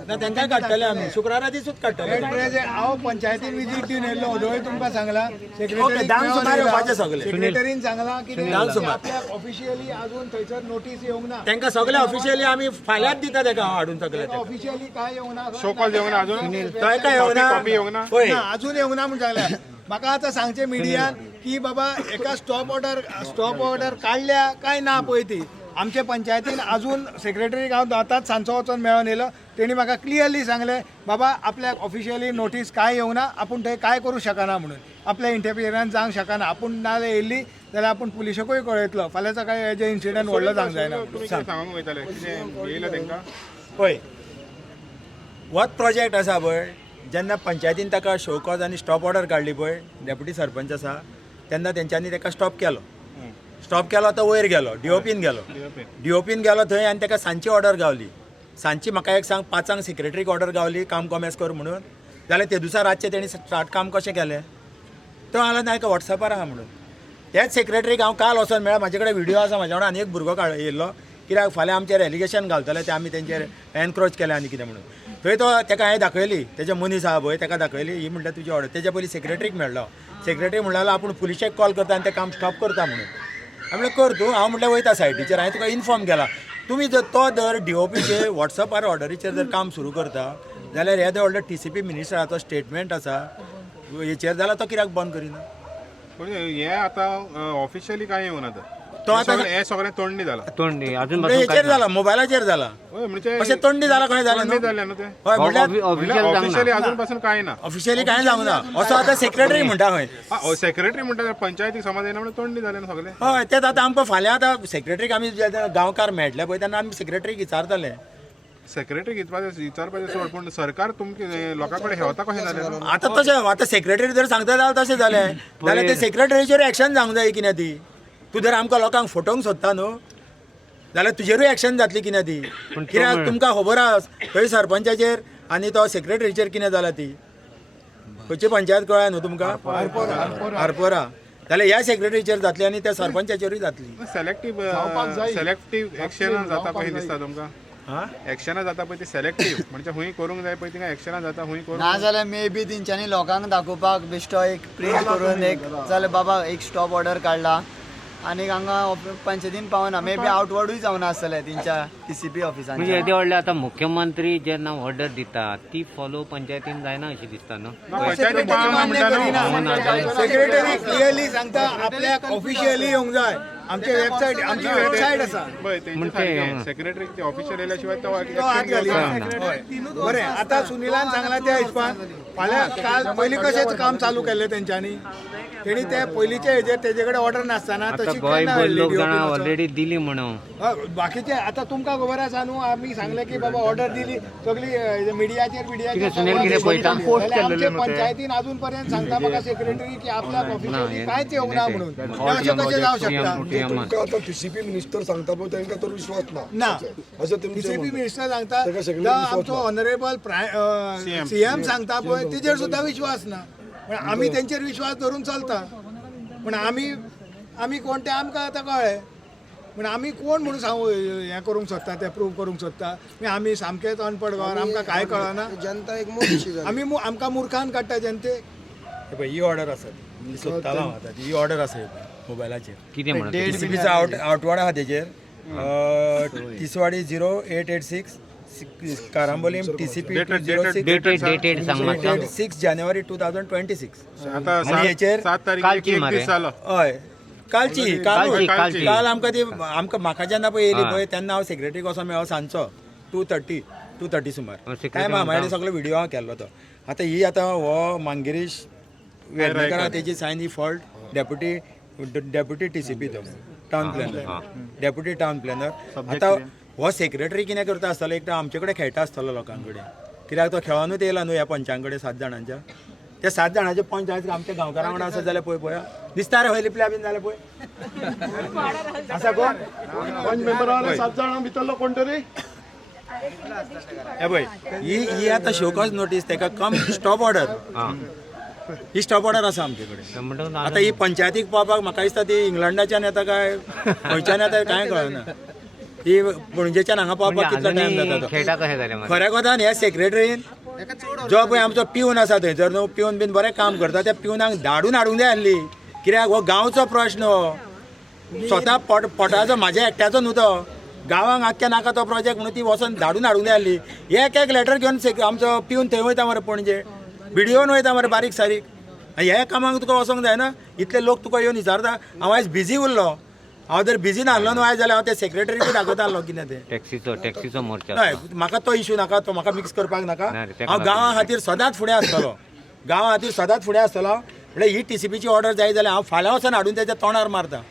ना तांकां काडटले आमी शुक्रारा दिसूच काडटले हांव पंचायतीन विजीट दिवन येयल्लो अदोय तुमकां सांगला धांक सुमार येवपाचें सगळे सेक्रेटरीन सांगला की धांक सुमार आपल्याक ऑफिशियली अजून थंयसर नोटीस येवंक ना तांकां सगळे ऑफिशियली आमी फाल्यांच दिता ताका हाडून सगळे ऑफिशियली काय येवंक ना शोकॉल येवंक ना अजून थंय काय कॉपी येवंक ना पळय अजून येवंक ना म्हण सांगल्या म्हाका आतां सांगचे मिडियान की बाबा एका स्टॉप ऑर्डर काडल्या काय ना पळय ती आमचे पंचायतीन अजून सेक्रेटरीक हांव आतांच सांजचो वचोन मेळोन येयलो तेणी म्हाका क्लियरली सांगलें बाबा आपल्याक ऑफिशियली नोटीस काय येवंक ना आपूण थंय काय करूं शकना म्हणून आपल्या इंटरफियरन्स जावंक शकना आपूण नाल्यार येयल्ली जाल्यार आपूण पुलिशेकूय कळयतलो फाल्यां सकाळीं हेजे इन्सिडंट व्हडलो जावंक जायना तुमी कितें सांगूंक वयताले कितें येयला तांकां पळय होच प्रोजेक्ट आसा पळय जेन्ना पंचायतीन ताका शो कॉज आनी स्टॉप ऑर्डर काडली पळय डेप्युटी सरपंच आसा तेन्ना तेंच्यांनी ताका स्टॉप केलो तो वयर गेलो डीओपीन गेलो थंय आनी ताका सांजची ऑर्डर गावली सांजची म्हाका एक सांग 5 सेक्रेटरीक ऑर्डर गावली काम कॉमेस कर म्हणून जाल्यार ते दिसा रातचें तेणी स्टार्ट काम कशें केलें तो आला ना एका वॉट्सॅपार आहा म्हणून तेच सेक्रेटरीक हांव काल वचोन मेळ्ळा म्हाजे कडेन व्हिडिओ आसा म्हाज्या वांगडा आनी एक भुरगो येयल्लो कित्याक फाल्यां आमचेर एलिगेशन घालतले ते आमी तेंचेर एनक्रोच केले आनी कितें म्हणून थंय तो ताका हांवें दाखयली तेजे मनीस आहा पळय ताका दाखयली ही म्हणटा तुजी ऑर्डर तेच्या पयलीं सेक्रेटरीक मेळ्ळो सेक्रेटरी म्हणलो आपूण पुलिशेक कॉल करता आनी तें काम स्टॉप करता म्हणून हांवें म्हणलें कर तूं हांव म्हणलें वयता सायटीचेर हांवें तुका इन्फॉर्म केला तुमी जर तो जर डीओपीचेर वॉट्सॅपार ऑर्डरीचेर जर काम सुरू करता जाल्यार हे व्हडलो TCP मिनिस्टराचो स्टेटमेंट आसा हेचेर जाल्यार तो कित्याक बंद करिना हे आतां ऑफिशियली काय येवंक ना तो आतां हे सगळें तोंडी जालां अजून हेचेर जाला मोबायलाचेर जाला म्हणजे अशें तोंडी जाला खंय जालें न्हू जालें न्हू तें हय म्हणल्यार ऑफिशियली अजून पासून काय ना ऑफिशियली कांय जावंक ना असो आतां सेक्रेटरी म्हणटा खंय सेक्रेटरी म्हणटा पंचायतीक समज येना म्हणजे तोंडी जालें सगळें हय तेच आतां आमकां फाल्यां आतां सेक्रेटरीक आमी गांवकार मेळटले पळय तेन्ना आमी सेक्रेटरीक विचारतले सेक्रेटरी विचारपाचें सोड पूण सरकार तुमचे लोकां कडेन हेवता कशें जालें आतां तशें आतां सेक्रेटरी जर सांगता जाल्यार तशें जालें जाल्यार ते सेक्रेटरीचेर एक्शन जावंक जाय कितें ती तूं जर आमकां लोकांक फटोवंक सोदता न्हू जाल्यार तुजेरूय एक्शन जातली कितें ती कित्याक तुमकां खबर आसा थंय सरपंचाचेर आनी तो सेक्रेटरीचेर कितें जालां ती खंयची पंचायत कळ्ळ्या न्हू तुमकां आरपोरा जाल्यार ह्या सेक्रेटरीचेर जातली आनी त्या सरपंचाचेरूय जातली सेलेक्टीव एक्शन जाता कशें दिसता तुमकां एक्शनां जाता पळय ती सेलेक्टीव म्हणजे हुंय करूंक जाय पळय तिका एक्शनां जाता हुंय करूंक ना जाल्यार मे बी तेंच्यांनी लोकांक दाखोवपाक बेश्टो एक प्रिंट करून एक जाल्यार बाबा एक स्टॉप ऑर्डर काडला आनी हांगा पंचायतीन पावना मे बी आउटवर्डूय जावना आसतलें तेंच्या TCP ऑफिसांनी. म्हणजे येदे व्हडले आता मुख्यमंत्री जेन्ना ऑर्डर दिता ती फॉलो पंचायतीन जायना अशें दिसता न्हू. सेक्रेटरी क्लियरली सांगता आपल्याक ऑफिशियली येवंक जाय. आमची वेबसायट आसा सेक्रेटरी ते ऑफिशियल येयल्या तो हात घाली. बरें आतां सुनिलान सांगला त्या हिशोबान फाल्यां काल पयलीं कशेंच काम चालू केल्लें तेंच्यांनी तेणी ते पयलींच्या हेजेर तेजे कडेन ऑर्डर नासतना तशी गोंयभर लोक जाणां ऑलरेडी दिली म्हणून. बाकीचे आतां तुमकां खबर आसा न्हू आमी सांगलें की बाबा ऑर्डर दिली सगळी मिडियाचेर पंचायतीन अजून पर्यंत सांगता म्हाका सेक्रेटरी की आपल्याक ऑफिशियली कांयच येवंक ना म्हणून अशें कशें जावं शकता. TCP मिनिस्टर सांगता पळय तांकां तर विश्वास ना TCP मिनिस्टर सांगता आमचो ऑनरेबल CM सांगता पळय तेजेर सुद्दां विश्वास ना. पण आमी तेंचेर विश्वास धरून चलता पण आमी कोण ते आमकां आतां कळ्ळें. पण आमी कोण म्हणून सांगू हें करूंक सोदता तें प्रूव करूंक सोदता आमी सामकेच अनपड गोवर आमकां कांय कळना. जनता एक आमी आमकां मुर्खान काडटा जनतेक. पळय ही ऑर्डर आसा ती सोदतालो हांव आतां ही ऑर्डर आसा मोबायलाचेर कितें म्हणून TCPचो आउटवाड आहा तेजेर तिसवाडी 0886 कारांबोलीम TCP 6 जानेवारी 2026. आनी हेचेर हय कालची काल आमकां ती म्हाका जेन्ना पळय येयली पळय तेन्ना हांव सेक्रेटरीक असो मेळ्ळो सांजचो 2:30 सुमार टायम म्हाजे सगळो व्हिडिओ हांव केल्लो तो. आतां ही आतां हो मांगिरीश वेर्णेकर आहा तेजी सायन ही फॉल्ट डेप्युटी TCP तो town planner deputy town planner. आतां हो सेक्रेटरी कितें करता आसतलो एक तर आमचे कडेन खेळटा आसतलो लोकां कडेन कित्याक तो खेळोनूच येयला न्हू ह्या पंचां कडेन 7 जाणांच्या त्या 7 जाणांचे पंच आयज आमच्या गांवकारां वांगडा आसत जाल्यार पळय दिसता रे हय लिपल्या बीन जाल्यार पळय आसा कोण पंच मेंबर 7 जाणां भितरलो कोण तरी हे पळय ही आतां शोकॉज नोटीस तेका कम स्टॉप ऑर्डर ही स्टॉप ऑर्डर आसा आमचे कडेन. आतां ही पंचायतीक पावपाक म्हाका दिसता ती इंग्लंडाच्यान येता काय खंयच्यान येता कांय कळना. ही पणजेच्यान हांगा पावपाक कितलो टायम जाता तो. खऱ्या कोतान ह्या सेक्रेटरीन जो पळय आमचो पिवन आसा थंयसर न्हू पिवन बीन बरें काम करता त्या पिवनाक धाडून हाडूंक जाय आसली कित्याक हो गांवचो प्रश्न हो स्वता पोटाचो म्हाज्या एकट्याचो न्हू तो गांवांक आख्या नाका तो प्रोजेक्ट म्हणून ती वचोन धाडून हाडूंक जाय आसली. एक लेटर घेवन आमचो पिवन थंय वयता मरे पणजे व्हिडिओन वयता मरे बारीक सारीक हे कामाक तुका वचोंक जाय ना. इतले लोक तुका येवन विचारता हांव आयज बिजी उरलो हांव जर बिजी नासलो न्हू आयज जाल्यार हांव त्या सेक्रेटरीक दाखयता आसलो कितें तें टॅक्सीचो मोर्चा. हय म्हाका तो इशू नाका तो म्हाका मिक्स करपाक नाका. हांव गांवा खातीर सदांच फुडें आसतलो म्हणल्यार ही TCPची ऑर्डर जाय जाल्यार हांव फाल्यां वचून हाडून तेच्या तोंडार मारता.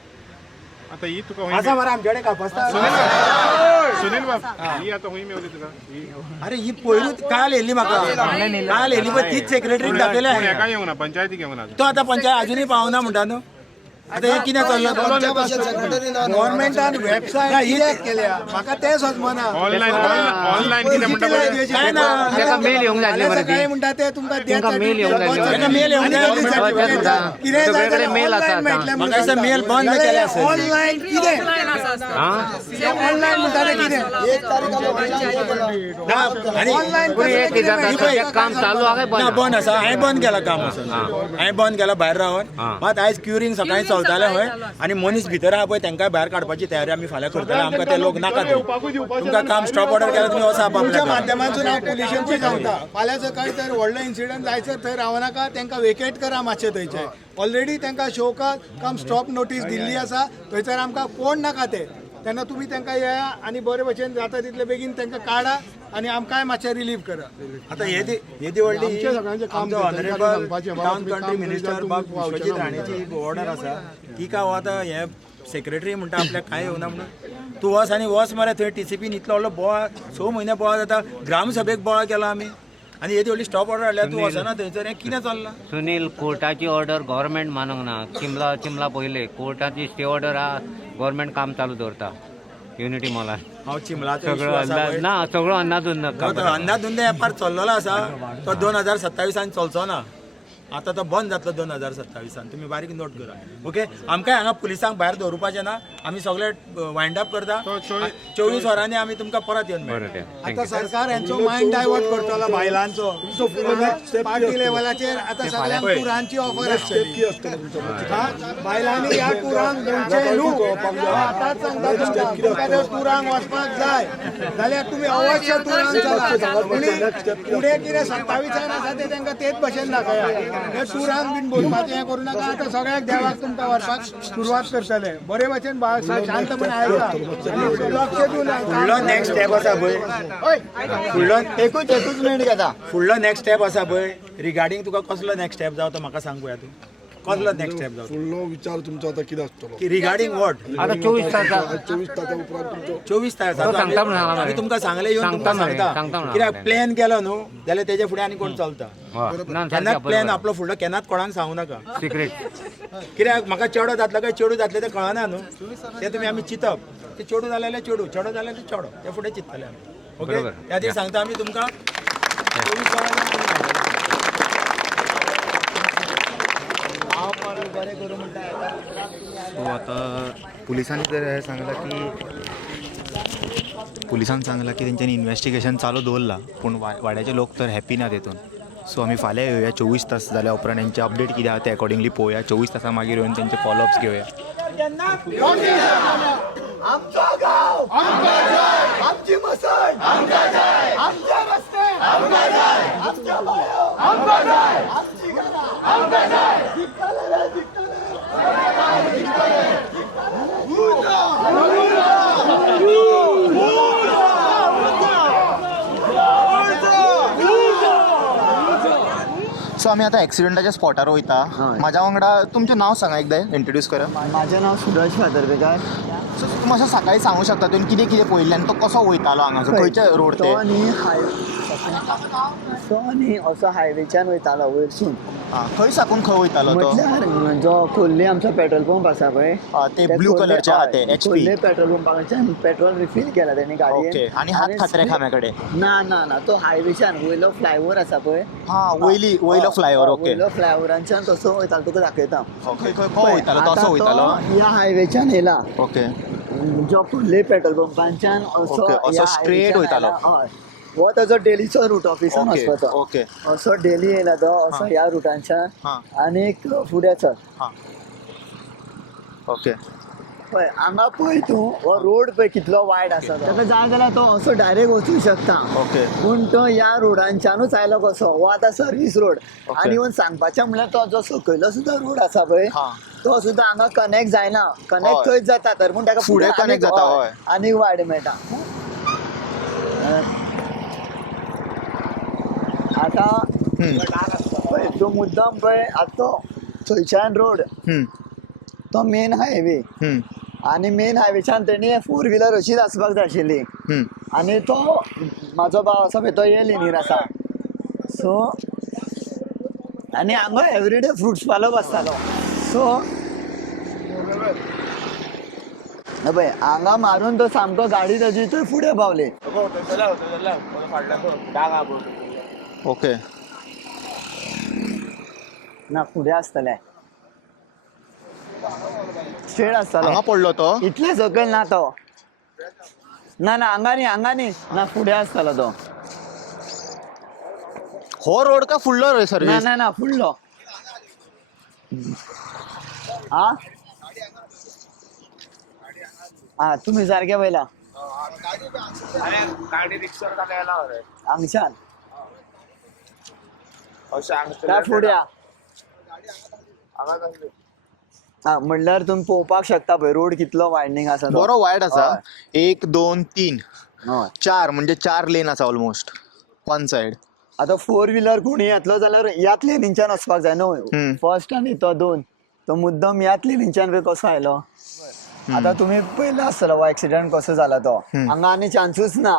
आता ही तुका आसा मरे आमचे कडेन कापासता सुनील बाब ही आता हुंय मेवली तुका अरे ही पयरूच काल येयल्ली म्हाका काल येयल्ली पळय तीच सेक्रेटरीक दाखयल्या एका येवंक ना पंचायतीक येवंक ना तो आतां पंचायत अजुनूय पावना म्हणटा न्हू. आतां हे कितें चल्लां गव्हर्नमेंटान वेबसायट केल्या म्हाका तें समजना. ऑनलायन कितें म्हणटा काय ना तेका मेल येवंक जाय मरे काय म्हणटा ते तुमकां मेल येवंक जाय मेल येवंक जाय सगळ्याकडे मेल आसा म्हाका दिसता मेल बंद केले आसा. ऑनलायन कितें ऑनलायन म्हणटा ते कितें आनी काम चालू आहा काय बंद आसा हांवें बंद केला काम हांवें बंद केला भायर रावन मात आयज क्युरिंग सकाळीं चलताले हय आनी मनीस भितर आहा पळय तांकां भायर काडपाची तयारी आमी फाल्यां करतले. आमकां ते लोक नाका तुमकां काम स्टॉप ऑर्डर केल्यार तुमी वचा तुमच्या माध्यमांतून हांव पुलिसांची सांगता फाल्यां सकाळीं तर व्हडलो इन्सिडंट जायसर थंय रावनाका तांकां वेकेट करा मातशें थंयचे. ऑलरेडी तांकां शोकात कम स्टॉप नोटीस दिल्ली आसा थंयसर आमकां कोण नाका ते तेन्ना तुमी तांकां येया आनी बरे भशेन जाता तितले बेगीन तांकां काडा आनी आमकांय मातशें रिलीव करा. आतां हे दी व्हडली आमचो ऑनरेबल टावन कंट्री मिनिस्टर बाब विश्वजीत राणेची ऑर्डर आसा ती का आतां हे सेक्रेटरी म्हणटा आपल्याक कांय येवना म्हणून तूं वच आनी वच मरे थंय TCPन इतलो व्हडलो बोवाळ 6 म्हयने बोवाळ जाता ग्रामसभेक बोवाळ केला आमी आनी येदी व्हडली स्टॉप ऑर्डर हाडल्या तूं वचना थंयसर हें कितें चल्लां. सुनील कोर्टाची ऑर्डर गव्हर्नमेंट मानूंक ना. चिमला पयले कोर्टाची स्टे ऑर्डर आहा गव्हर्नमेंट काम चालू दवरता युनिटी मॉलार. हांव चिमलाचो ना सगळो अंदाज अंदाज वेपार चल्लेलो आसा तो 2027 चलचो ना. आतां तो बंद जातलो 2027 तुमी बारीक नोट करा ओके. आमकां हांगा पुलिसांक भायर दवरुपाचें ना, आमी सगळे वायंड अप करता. 24 वरांनी आमी तुमकां परत येवन मेळटा. आता सरकार यांचो माइंड डायवर्ट करतलो बायलांचो पार्टी लेवलाचेर. आता सगळ्यांक टुरांची ऑफर आसतली. बायलांनी ह्या टुरांक गोंयचे न्हू आतांच सांगता तुमकां जर टुरांक वचपाक जाय जाल्यार तुमी अवश्य टुरांक चला. फुडें कितें 27 आसा ते तांकां तेच भशेन दाखया. हे टुरांक बीन बोलपाचें हें करूं नाका. आतां सगळ्याक देवाक तुमकां व्हरपाक सुरवात करतले. बरे भशेन शांतपणे आयका आनी लक्ष दिवन फुडलो नेक्स्ट स्टेप आसा पळय, फुडलो एकूच मिनिट घेता. फुडलो नेक्स्ट स्टेप आसा पळय रिगार्डींग तुका कसलो नेक्स्ट स्टेप जावं तो म्हाका सांग पळया तूं. कसलो नेक्स्ट स्टेप जावं फुडलो विचार तुमचो आता कितें आसतलो रिगार्डींग वॉट. आता 24 तारखा 24 तारखे उपरांत तुमचो 24 आमी तुमकां सांगले येवन तुमकां सांगता. कित्याक प्लॅन केलो न्हू जाल्यार तेजे फुडें आनी कोण चलता. केन्नाच प्लॅन आपलो फुडलो केन्नाच कोणाक सांगू नाका. सिक्रेट कित्याक म्हाका चेडो जातलो काय चेडू जातले ते कळना न्हू. ते तुमी आमी चिंतप. ते चेडू जाले जाल्यार चेडू, चेडो जाले जाल्यार चेडो, ते फुडें चिंततले आमी ओके. त्या खातीर सांगता आमी तुमकां 24 वरांनी बरें करूं म्हणटा. सो आता पुलिसांनी तर हे सांगला की तेंच्यांनी इन्व्हेस्टिगेशन चालू दवरला पूण वाड्याचे लोक तर हॅपी ना तेतून. सो आमी फाल्यां येवया 24 तास जाल्या उपरांत तेंचे अपडेट कितें आसा ते अकॉर्डिंगली पळोवया. 24 तासां मागीर येवन तेंचे फॉलोअप्स घेवया. आमचा गाव आमची मसण आमचे रस्ते आमच्या बायो आमची घरां सो आमी आतां एक्सिडंटाच्या स्पॉटार वयता. म्हाज्या वांगडा तुमचें नांव सांगा एकदां इंट्रोड्यूस करा. माझें नाव सुरज फादर्पेकार. सो तूं मातसो सकाळीं सांगू शकता तुवें कितें कितें पळयल्लें आनी तो कसो वयतालो हांगासर खंयचे रोड ते. तो न्ही असो हायवेच्यान वयतालो वयरसून. खंय साकून खंय वयतालो तो. म्हटल्यार जो खोर्ले आमचो पेट्रोल पंप आसा पळय ते ब्लू कलरचे आहा ते HP. खोर्ले पेट्रोल पंपाच्यान पेट्रोल रिफील केला तेणी गाडयेन. आनी हात खात्रे खाम्या कडेन. ना तो हायवेच्यान वयलो फ्लायओवर आसा पळय. वयलो फ्लायओवर. ओके वयलो फ्लायओवरांच्यान तसो वयतालो तुका दाखयता. खंय वयतालो तसो वयतालो. ह्या हायवेच्यान येयला. ओके जो खोर्ले पेट्रोल पंपाच्यान असो स्ट्रेट वयतालो. हय हो ताजो डेलीचो रूट ऑफिसान वचपाचो. ओके असो डेली येयला तो असो ह्या रुटांच्यान आनीक फुडें चल. ओके पळय हांगा पळय तूं हो रोड पळय कितलो वायड आसा. ताका जाय जाल्यार तो असो डायरेक्ट वचूंक शकता. ओके पूण तो ह्या रोडांच्यानूच आयलो कसो. हो आतां सर्वीस रोड. आनी इवन सांगपाचें म्हणल्यार तो जो सकयलो सुद्दां रोड आसा पळय तो सुद्दां हांगा कनेक्ट जायना. कनेक्ट थंयच जाता तर पूण ताका फुडें कनेक्ट जाता. आनीक वायड मेळटा. आतां पळय तो मुद्दम पळय आतां तो थंयच्यान रोड तो मेन हायवे. आनी मेन हायवेच्यान तेणी 4 व्हिलर अशीच आसपाक जाय आशिल्ली. आनी तो म्हाजो भाव आसा पळय तो हे लेनीर आसा. सो आनी हांगा एवरीडे फ्रुट्स पालो बसतालो. सो पळय हांगा मारून तो सामको गाडी ताजी थंय फुडें पावली. ओके ना फुडें आसतलें स्ट्रेट आसतलो. हांगा पडलो तो. इतले सकयल ना तो. ना हांगा न्ही ना फुडें आसतलो तो. हो रोड का फुडलो रे सर्वीस. ना फुडलो. तुमी सारके पयला हांगच्यान काय फुड्या म्हणल्यार तुम्ही पळोवपाक शकता पळय रोड कितलो वायडनींग आसा. बरो वायड आसा. 1 2 3 4 म्हणजे 4 लेन आसा ऑलमोस्ट वन साइड. आता 4 व्हिलर कोणी येतलो जाल्यार ह्याच लेनीच्यान वचपाक जाय न्हू. फर्स्ट आनी तो 2 तो मुद्दम ह्याच लेनीच्यान बी कसो आयलो. आता तुम्ही पयलो आसतलो हो एक्सिडेंट कसो जाला तो. हांगा आनी चान्सूच ना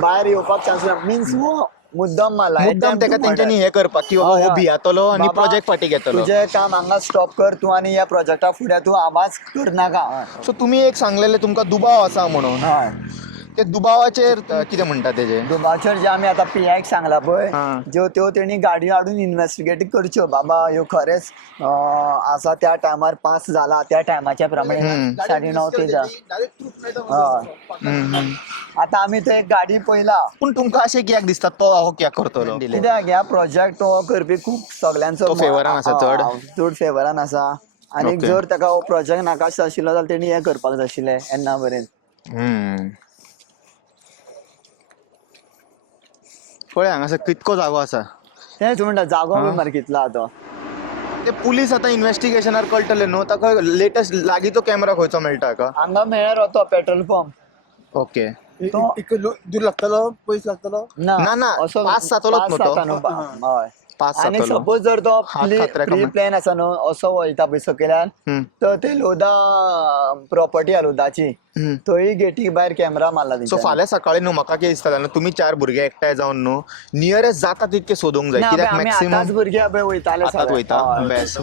भायर येवपाक चान्स ना. मिन्स वो मुद्दम मारला. ताका तेंच्यांनी हे करपाक की बाबा हो भियातलो आनी प्रोजेक्ट फाटी घेतलो. तुजें काम हांगा स्टॉप कर तूं आनी ह्या प्रोजेक्टा फुडें तूं आवाज कर नाका. सो तुमी एक सांगलेले तुमकां दुबाव आसा म्हणून. ते दुबावाचेर कितें म्हणटा तेजे दुबाचेर जे आमी आतां PIक सांगला पळय हा. ज्यो त्यो तेणी गाडयो हाडून इन्व्हेस्टिगेट करच्यो बाबा ह्यो खरेंच आसा त्या टायमार पास जाला त्या टायमाच्या प्रमाणे 9:30 तेजा हय आतां आमी थंय गाडी पयला पूण तुमकां अशें कित्याक दिसता तो हो कित्याक करतलो कित्याक ह्या प्रोजेक्ट हो करपी खूब सगळ्यांचो तो फेवरान आसा चड? चड फेवरान आसा आनी Okay. जर ताका हो प्रोजेक्ट नाकाच आशिल्लो जाल्यार तेणी हें करपाक जाय आशिल्लें येन्ना पर्यंत पळय हांगासर कितको जागो आसा तेंच म्हणटा जागो बी मार कितलो आहा तो ते पुलीस आतां इन्व्हेस्टिगेशनार कळटले न्हू ताका लेटस्ट लागींचो कॅमेरा खंयचो मेळटा हाका हांगा मेळ्ळो तो पेट्रोल पंप ओके दूर लागतलो पयस लागतलो ना, असो पास जातलोच न्हू तो? हय पास आनी जातलो. सपोज जर तो हात खात्र्या प्री कमान. प्लॅन आसा न्हू असो वयता पळय सकयल्यान तर ते लोदा प्रॉपर्टी आहा लोदाची थंय गेटी भायर कॅमेरा मारला सो तेंच्यांनी. फाल्यां सकाळीं न्हू म्हाका कितें दिसता जाल्यार तुमी 4 भुरगे एकठांय जावन न्हू नियरेस्ट जाता तितके सोदूंक जाय ना, कित्याक आमी मॅक्सिमम आतांच भुरगे पळय वयताले आतांच सगळे. वयता हय. बेस्ट